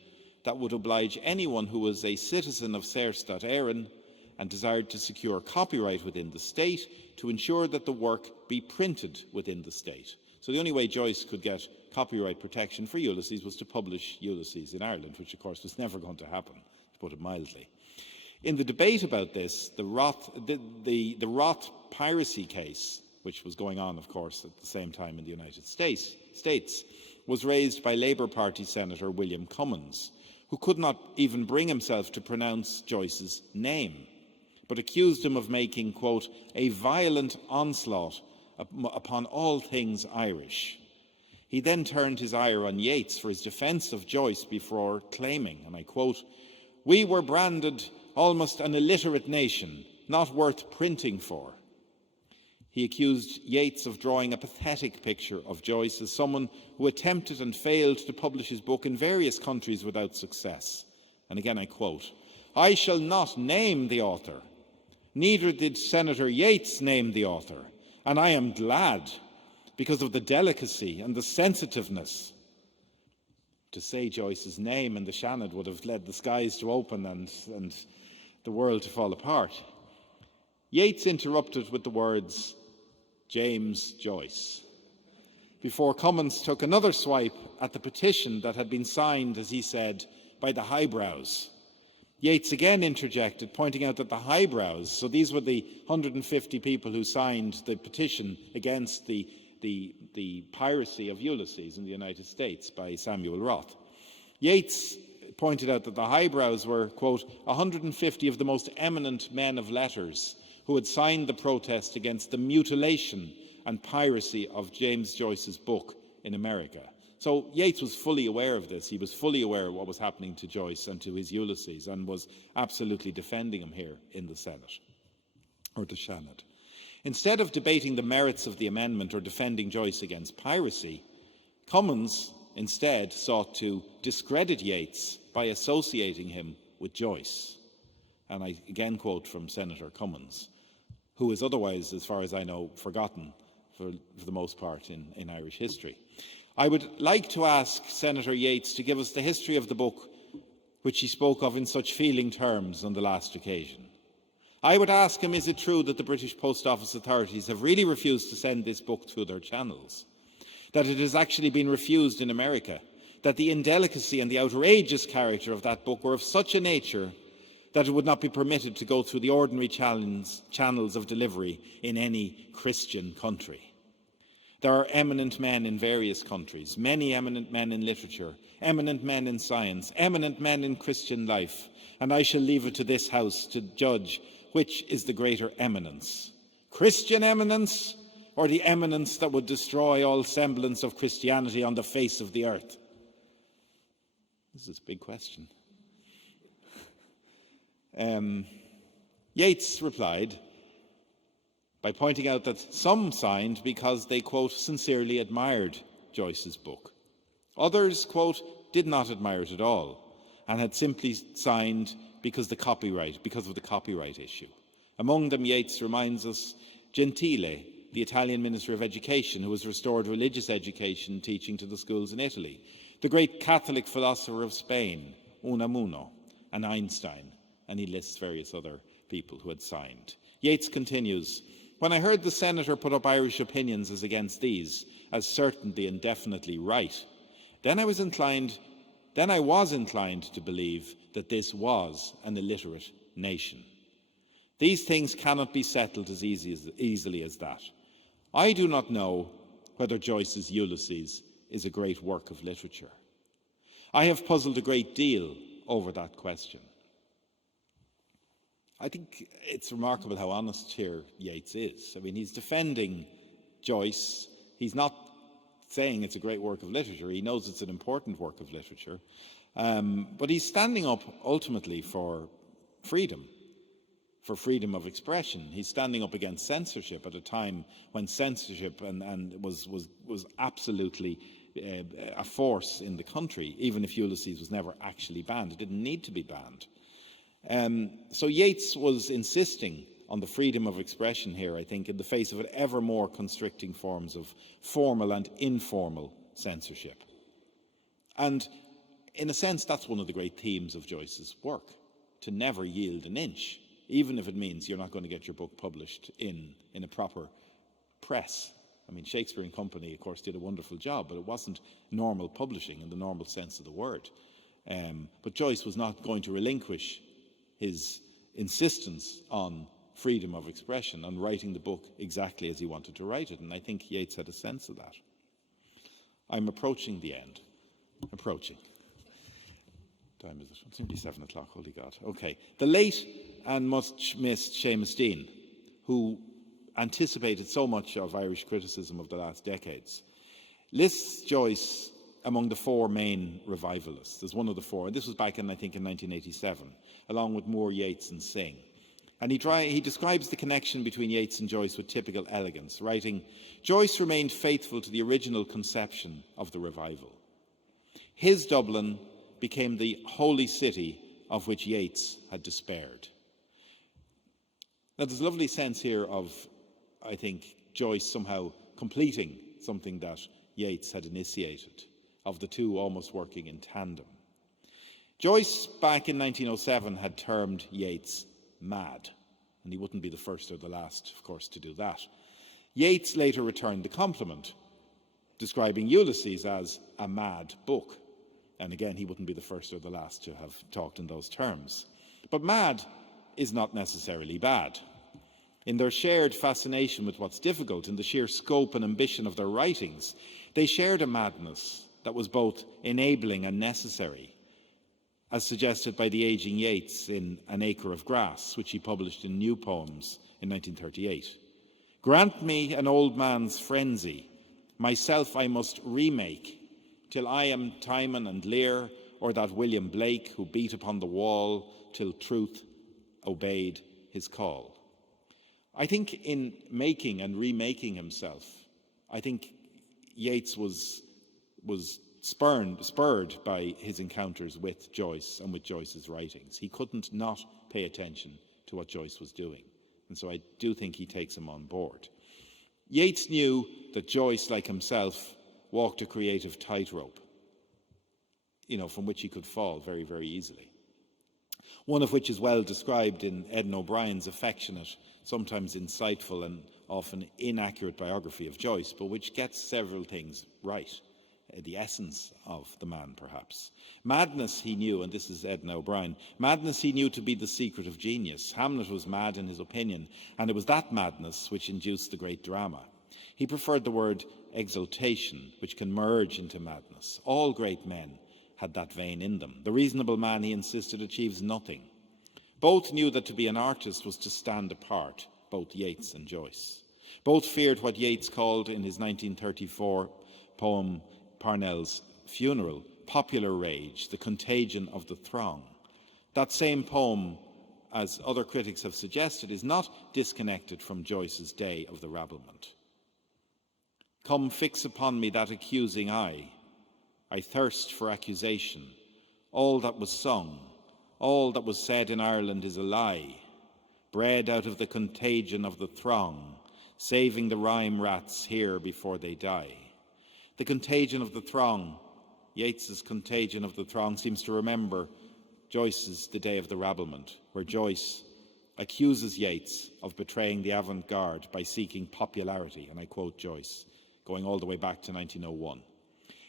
that would oblige anyone who was a citizen of Saoirstead Éireann and desired to secure copyright within the state to ensure that the work be printed within the state. So the only way Joyce could get copyright protection for Ulysses was to publish Ulysses in Ireland, which of course was never going to happen, to put it mildly. In the debate about this, the Roth piracy case, which was going on, of course, at the same time in the United States, was raised by Labour Party Senator William Cummins, who could not even bring himself to pronounce Joyce's name, but accused him of making, quote, "a violent onslaught upon all things Irish." He then turned his ire on Yeats for his defence of Joyce before claiming, and I quote, "We were branded almost an illiterate nation, not worth printing for." He accused Yeats of drawing a pathetic picture of Joyce as someone who attempted and failed to publish his book in various countries without success. And again I quote, "I shall not name the author. Neither did Senator Yeats name the author, and I am glad, because of the delicacy and the sensitiveness." To say Joyce's name in the Seanad would have led the skies to open and the world to fall apart. Yeats interrupted with the words, "James Joyce." before Cummins took another swipe at the petition that had been signed, as he said, by the highbrows. Yeats again interjected, pointing out that the highbrows, so these were the 150 people who signed the petition against the piracy of Ulysses in the United States by Samuel Roth. Yeats pointed out that the highbrows were, quote, 150 of the most eminent men of letters who had signed the protest against the mutilation and piracy of James Joyce's book in America. So Yeats was fully aware of this. He was fully aware of what was happening to Joyce and to his Ulysses, and was absolutely defending him here in the Senate, or the Seanad. Instead of debating the merits of the amendment or defending Joyce against piracy, Cummins instead sought to discredit Yeats by associating him with Joyce. And I again quote from Senator Cummins, who is otherwise, as far as I know, forgotten for the most part in Irish history. I would like to ask Senator Yeats to give us the history of the book which he spoke of in such feeling terms on the last occasion. I would ask him, is it true that the British Post Office authorities have really refused to send this book through their channels? That it has actually been refused in America? That the indelicacy and the outrageous character of that book were of such a nature that it would not be permitted to go through the ordinary channels of delivery in any Christian country? There are eminent men in various countries, many eminent men in literature, eminent men in science, eminent men in Christian life, and I shall leave it to this House to judge which is the greater eminence, Christian eminence or the eminence that would destroy all semblance of Christianity on the face of the earth? This is a big question. Yeats replied by pointing out that some signed because they, quote, sincerely admired Joyce's book. Others, quote, did not admire it at all and had simply signed because of the copyright issue. Among them, Yeats reminds us, Gentile, the Italian Minister of Education, who has restored religious education teaching to the schools in Italy, the great Catholic philosopher of Spain, Unamuno, and Einstein, and he lists various other people who had signed. Yeats continues, when I heard the senator put up Irish opinions as against these, as certainly and definitely right, then I was inclined to believe that this was an illiterate nation. These things cannot be settled as easily as that. I do not know whether Joyce's Ulysses is a great work of literature. I have puzzled a great deal over that question. I think it's remarkable how honest here Yeats is. I mean, he's defending Joyce. He's not saying it's a great work of literature. He knows it's an important work of literature. But he's standing up ultimately for freedom of expression. He's standing up against censorship at a time when censorship was absolutely a force in the country, even if Ulysses was never actually banned. It didn't need to be banned. So Yeats was insisting on the freedom of expression here, I think, in the face of ever more constricting forms of formal and informal censorship. And in a sense, that's one of the great themes of Joyce's work, to never yield an inch, even if it means you're not going to get your book published in a proper press. I mean, Shakespeare and Company, of course, did a wonderful job, but it wasn't normal publishing in the normal sense of the word. But Joyce was not going to relinquish his insistence on freedom of expression, on writing the book exactly as he wanted to write it, and I think Yeats had a sense of that. I'm approaching the end. Approaching. Time is it? It's nearly 7 o'clock, holy God. Okay. The late and much missed Seamus Deane, who anticipated so much of Irish criticism of the last decades, lists Joyce among the four main revivalists, as one of the four, and this was back in, I think, in 1987, along with Moore, Yeats and Synge. And he describes the connection between Yeats and Joyce with typical elegance, writing, Joyce remained faithful to the original conception of the revival. His Dublin became the holy city of which Yeats had despaired. Now, there's a lovely sense here of, I think, Joyce somehow completing something that Yeats had initiated, of the two almost working in tandem. Joyce, back in 1907, had termed Yeats mad, and he wouldn't be the first or the last, of course, to do that. Yeats later returned the compliment, describing Ulysses as a mad book. And again, he wouldn't be the first or the last to have talked in those terms. But mad is not necessarily bad. In their shared fascination with what's difficult, in the sheer scope and ambition of their writings, they shared a madness that was both enabling and necessary, as suggested by the aging Yeats in An Acre of Grass, which he published in New Poems in 1938. Grant me an old man's frenzy, myself I must remake, till I am Timon and Lear, or that William Blake who beat upon the wall till truth obeyed his call. I think in making and remaking himself, I think Yeats was spurred by his encounters with Joyce and with Joyce's writings. He couldn't not pay attention to what Joyce was doing. And so I do think he takes him on board. Yeats knew that Joyce, like himself, walked a creative tightrope, from which he could fall very, very easily. One of which is well described in Edna O'Brien's affectionate, sometimes insightful and often inaccurate biography of Joyce, but which gets several things right. The essence of the man, perhaps. Madness he knew, and this is Edna O'Brien, madness he knew to be the secret of genius. Hamlet was mad in his opinion, and it was that madness which induced the great drama. He preferred the word exaltation, which can merge into madness. All great men had that vein in them. The reasonable man, he insisted, achieves nothing. Both knew that to be an artist was to stand apart, both Yeats and Joyce. Both feared what Yeats called in his 1934 poem Parnell's Funeral, popular rage, the contagion of the throng. That same poem, as other critics have suggested, is not disconnected from Joyce's Day of the Rabblement. Come fix upon me that accusing eye. I thirst for accusation. All that was sung, all that was said in Ireland is a lie, bred out of the contagion of the throng, saving the rhyme rats here before they die. The contagion of the throng, Yeats's Contagion of the Throng, seems to remember Joyce's The Day of the Rabblement, where Joyce accuses Yeats of betraying the avant-garde by seeking popularity, and I quote Joyce, going all the way back to 1901.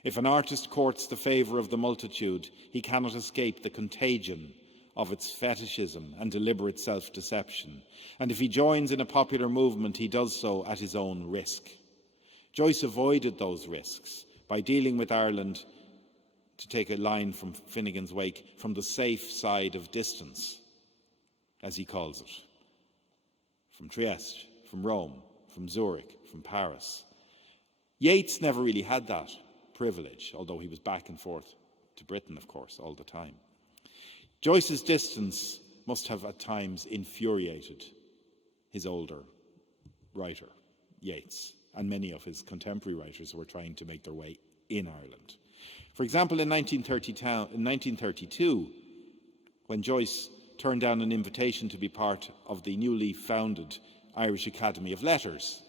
If an artist courts the favour of the multitude, he cannot escape the contagion of its fetishism and deliberate self-deception, and if he joins in a popular movement, he does so at his own risk. Joyce avoided those risks by dealing with Ireland, to take a line from Finnegan's Wake, from the safe side of distance, as he calls it. From Trieste, from Rome, from Zurich, from Paris. Yeats never really had that privilege, although he was back and forth to Britain, of course, all the time. Joyce's distance must have at times infuriated his older writer, Yeats, and many of his contemporary writers who were trying to make their way in Ireland. For example, in 1932, when Joyce turned down an invitation to be part of the newly founded Irish Academy of Letters,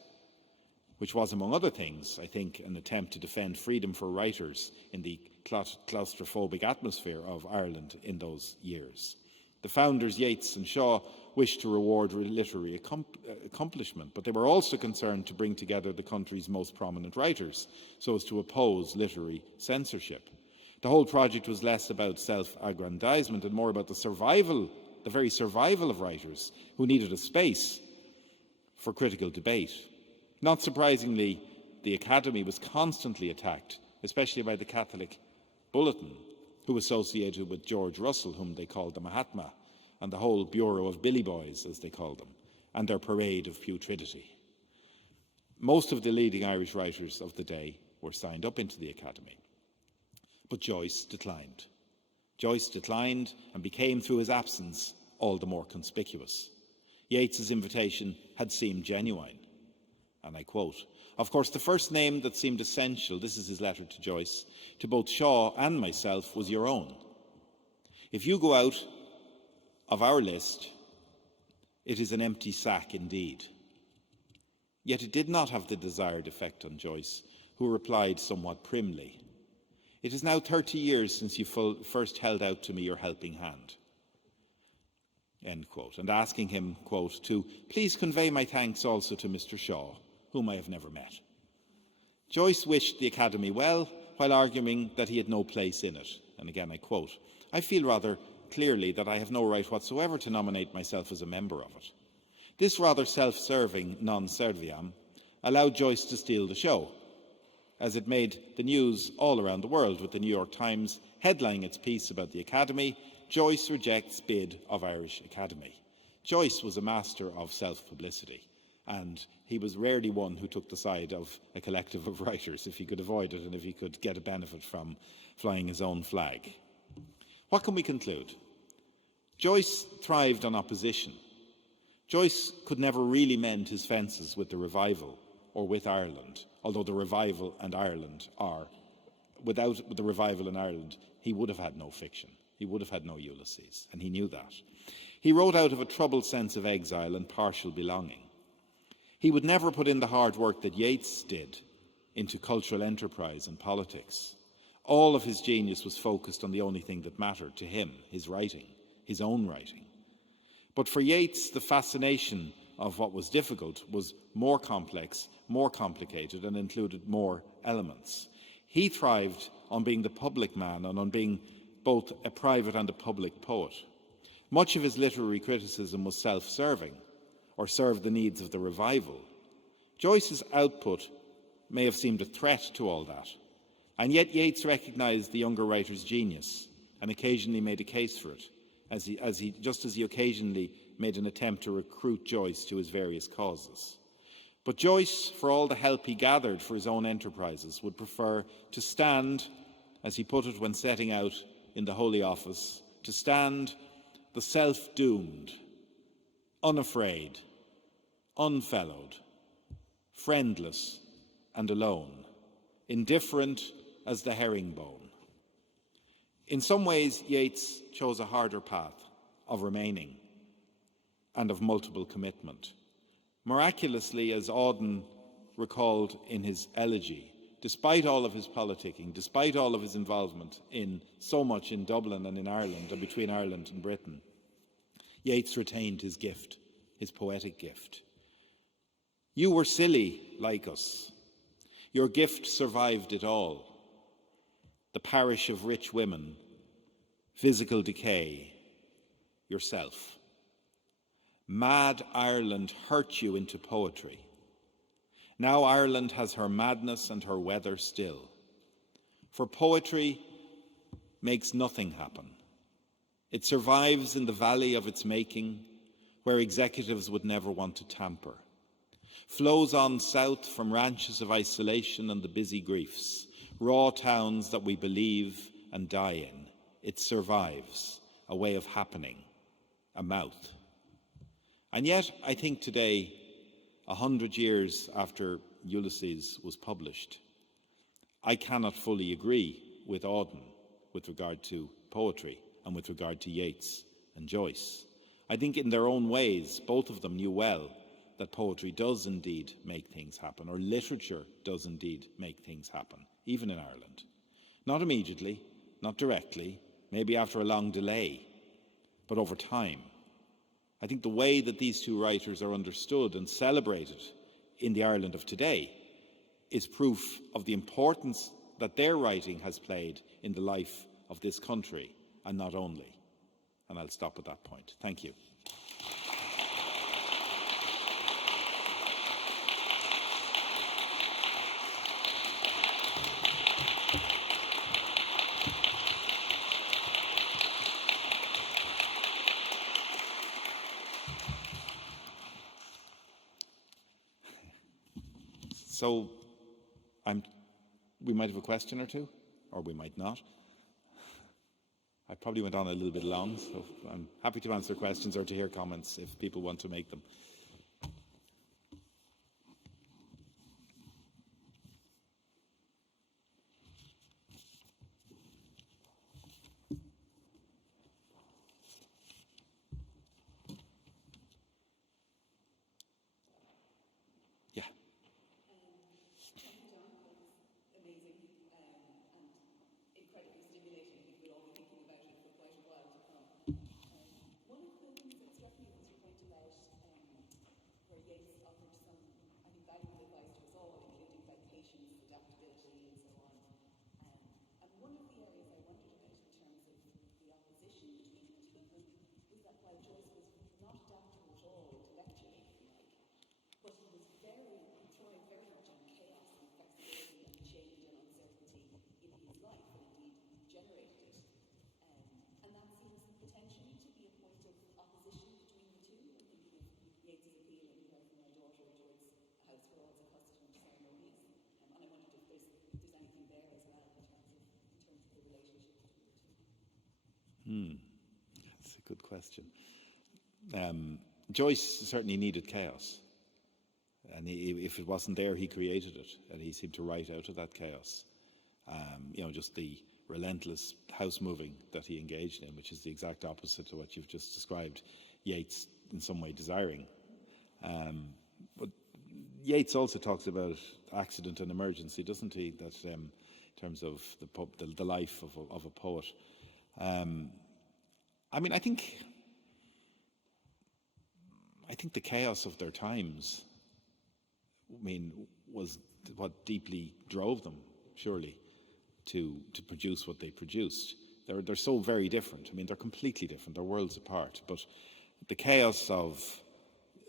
which was, among other things, I think, an attempt to defend freedom for writers in the claustrophobic atmosphere of Ireland in those years. The founders, Yeats and Shaw, wished to reward literary accomplishment, but they were also concerned to bring together the country's most prominent writers so as to oppose literary censorship. The whole project was less about self-aggrandizement and more about the very survival of writers who needed a space for critical debate. Not surprisingly, the Academy was constantly attacked, especially by the Catholic Bulletin, who associated with George Russell, whom they called the Mahatma, and the whole Bureau of Billy Boys, as they called them, and their parade of putridity. Most of the leading Irish writers of the day were signed up into the Academy. But Joyce declined. Joyce declined and became, through his absence, all the more conspicuous. Yeats's invitation had seemed genuine. And I quote, "Of course, the first name that seemed essential," this is his letter to Joyce, "to both Shaw and myself was your own. If you go out of our list, it is an empty sack indeed." Yet it did not have the desired effect on Joyce, who replied somewhat primly, "It is now 30 years since you first held out to me your helping hand." End quote. And asking him, quote, to please convey my thanks also to Mr. Shaw, whom I have never met. Joyce wished the Academy well, while arguing that he had no place in it. And again, I quote, "I feel rather clearly that I have no right whatsoever to nominate myself as a member of it." This rather self-serving non serviam allowed Joyce to steal the show, as it made the news all around the world, with the New York Times headlining its piece about the Academy, "Joyce rejects bid of Irish Academy." Joyce was a master of self-publicity, and he was rarely one who took the side of a collective of writers if he could avoid it and if he could get a benefit from flying his own flag. What can we conclude? Joyce thrived on opposition. Joyce could never really mend his fences with the revival or with Ireland, although the revival and Ireland are, without the revival in Ireland, he would have had no fiction. He would have had no Ulysses, and he knew that. He wrote out of a troubled sense of exile and partial belonging. He would never put in the hard work that Yeats did into cultural enterprise and politics. All of his genius was focused on the only thing that mattered to him, his writing, his own writing. But for Yeats, the fascination of what was difficult was more complex, more complicated, and included more elements. He thrived on being the public man and on being both a private and a public poet. Much of his literary criticism was self-serving, or served the needs of the revival. Joyce's output may have seemed a threat to all that, and yet Yeats recognised the younger writer's genius and occasionally made a case for it, just as he occasionally made an attempt to recruit Joyce to his various causes. But Joyce, for all the help he gathered for his own enterprises, would prefer to stand, as he put it when setting out in the Holy Office, to stand the self-doomed, unafraid, unfellowed, friendless and alone, indifferent as the herringbone. In some ways, Yeats chose a harder path of remaining and of multiple commitment. Miraculously, as Auden recalled in his elegy, despite all of his politicking, despite all of his involvement in so much in Dublin and in Ireland and between Ireland and Britain, Yeats retained his gift, his poetic gift. "You were silly like us. Your gift survived it all. The parish of rich women, physical decay, yourself. Mad Ireland hurt you into poetry. Now Ireland has her madness and her weather still. For poetry makes nothing happen. It survives in the valley of its making, where executives would never want to tamper. Flows on south from ranches of isolation and the busy griefs, raw towns that we believe and die in. It survives, a way of happening, a mouth." And yet, I think today, 100 years after Ulysses was published, I cannot fully agree with Auden with regard to poetry and with regard to Yeats and Joyce. I think in their own ways, both of them knew well that poetry does indeed make things happen, or literature does indeed make things happen, even in Ireland. Not immediately, not directly, maybe after a long delay, but over time. I think the way that these two writers are understood and celebrated in the Ireland of today is proof of the importance that their writing has played in the life of this country, and not only. And I'll stop at that point. Thank you. So we might have a question or two, or we might not. I probably went on a little bit long, so I'm happy to answer questions or to hear comments if people want to make them. but he was thrived very much on chaos and flexibility and change and uncertainty in his life, and indeed generated it. And that seems potentially to be a point of opposition between the two. I'm thinking of Yeats's appeal in Care for My Daughter, Joyce, A House for All's Accustomed Ceremonies. And I wondered if there's anything there as well in terms of the relationship between the two. That's a good question. Joyce certainly needed chaos. And if it wasn't there, he created it. And he seemed to write out of that chaos. Just the relentless house moving that he engaged in, which is the exact opposite to what you've just described, Yeats in some way desiring. But Yeats also talks about accident and emergency, doesn't he? That in terms of the life of a poet. I think the chaos of their times, was what deeply drove them, surely, to produce what they produced. They're so very different. They're completely different. They're worlds apart. But the chaos out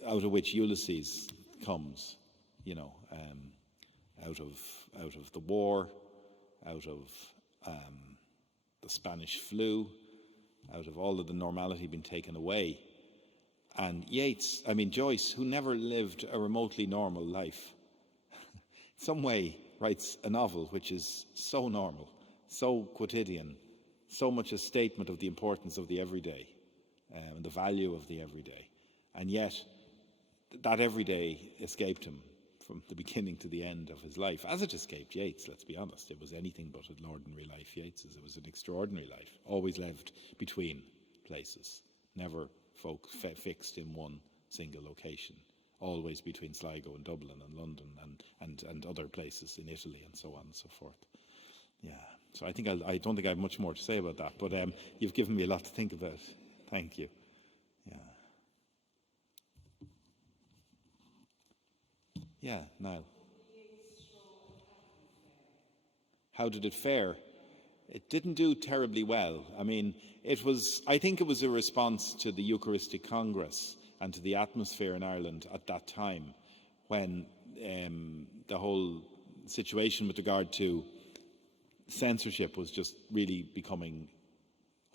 of which Ulysses comes, out of the war, out of the Spanish flu, out of all of the normality being taken away. And Joyce, who never lived a remotely normal life, in some way writes a novel which is so normal, so quotidian, so much a statement of the importance of the everyday, and the value of the everyday. And yet, that everyday escaped him from the beginning to the end of his life, as it escaped Yeats, let's be honest. It was anything but an ordinary life, Yeats's. It was an extraordinary life, always lived between places, never fixed in one single location, always between Sligo and Dublin and London and other places in Italy and so on and so forth. Yeah, so I don't think I have much more to say about that, but you've given me a lot to think about. Thank you. Yeah, Niall. How did it fare? It didn't do terribly well. I think it was a response to the Eucharistic Congress and to the atmosphere in Ireland at that time, when the whole situation with regard to censorship was just really becoming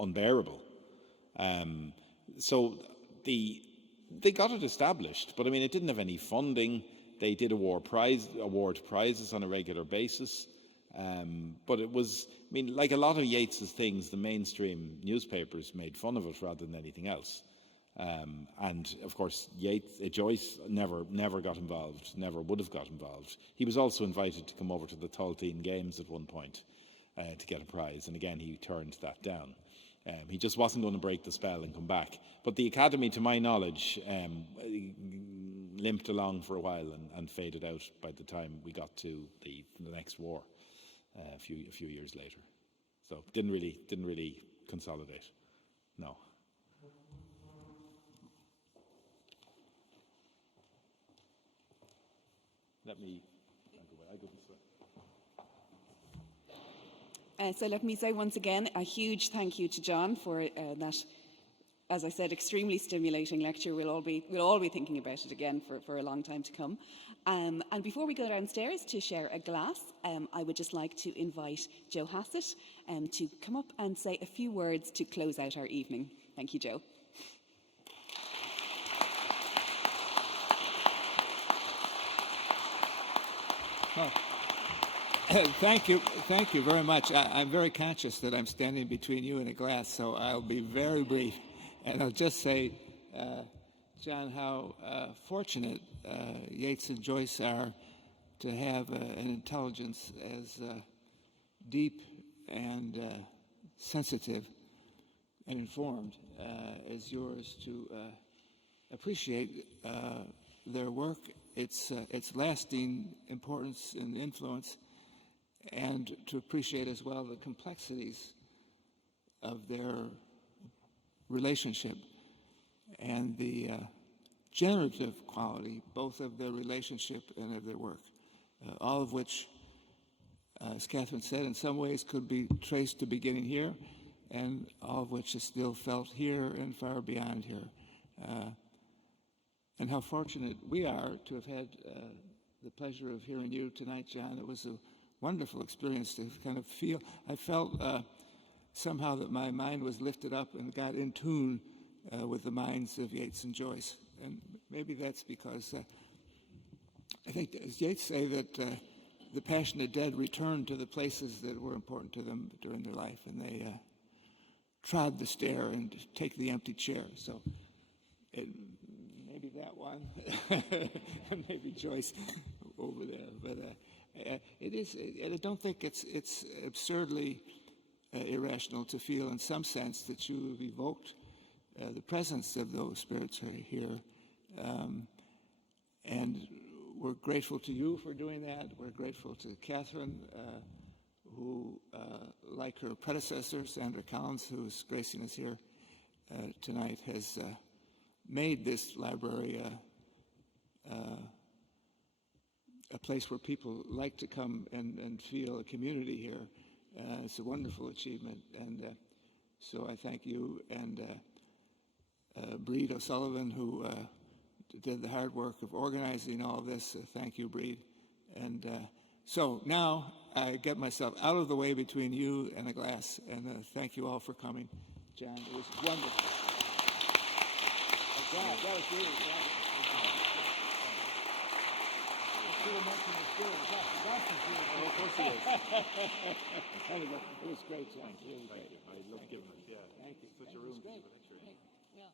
unbearable. So they got it established, but it didn't have any funding. They did award prizes on a regular basis. But it was, like a lot of Yeats's things, the mainstream newspapers made fun of it rather than anything else. And of course, Joyce never got involved, never would have got involved. He was also invited to come over to the Tailteann Games at one point to get a prize, and again he turned that down. He just wasn't going to break the spell and come back. But the Academy, to my knowledge, limped along for a while and faded out by the time we got to the next war. A few years later, so didn't really consolidate. No. So let me say once again a huge thank you to John for that, as I said, extremely stimulating lecture. We'll all be thinking about it again for a long time to come. And before we go downstairs to share a glass, I would just like to invite Joe Hassett to come up and say a few words to close out our evening. Thank you, Joe. Oh. Thank you very much. I'm very conscious that I'm standing between you and a glass, so I'll be very brief. And I'll just say, John, how fortunate Yeats and Joyce are to have an intelligence as deep and sensitive and informed as yours, to appreciate their work, its lasting importance and influence, and to appreciate as well the complexities of their relationship and the generative quality both of their relationship and of their work, all of which, as Catherine said, in some ways could be traced to beginning here, and all of which is still felt here and far beyond here. and how fortunate we are to have had the pleasure of hearing you tonight, John. It was a wonderful experience to kind of feel. I felt somehow that my mind was lifted up and got in tune with the minds of Yeats and Joyce. And maybe that's because I think, as Yeats say, that the passionate dead returned to the places that were important to them during their life, and they trod the stair and take the empty chair. So maybe that one, and maybe Joyce over there. But it is. I don't think it's absurdly irrational to feel, in some sense, that you have evoked the presence of those spirits here, and we're grateful to you for doing that. We're grateful to Catherine, who, like her predecessor, Sandra Collins, who is gracing us here tonight, has made this library a place where people like to come and feel a community here. It's a wonderful achievement, and so I thank you, and Breed O'Sullivan, who did the hard work of organizing all of this. Thank you, Breed. And so now I get myself out of the way between you and a glass, and thank you all for coming. John, it was wonderful. That was really Anyway, it was great, John. Really great. I love giving it. Yeah. Thank you. Such a room. Great. Yeah.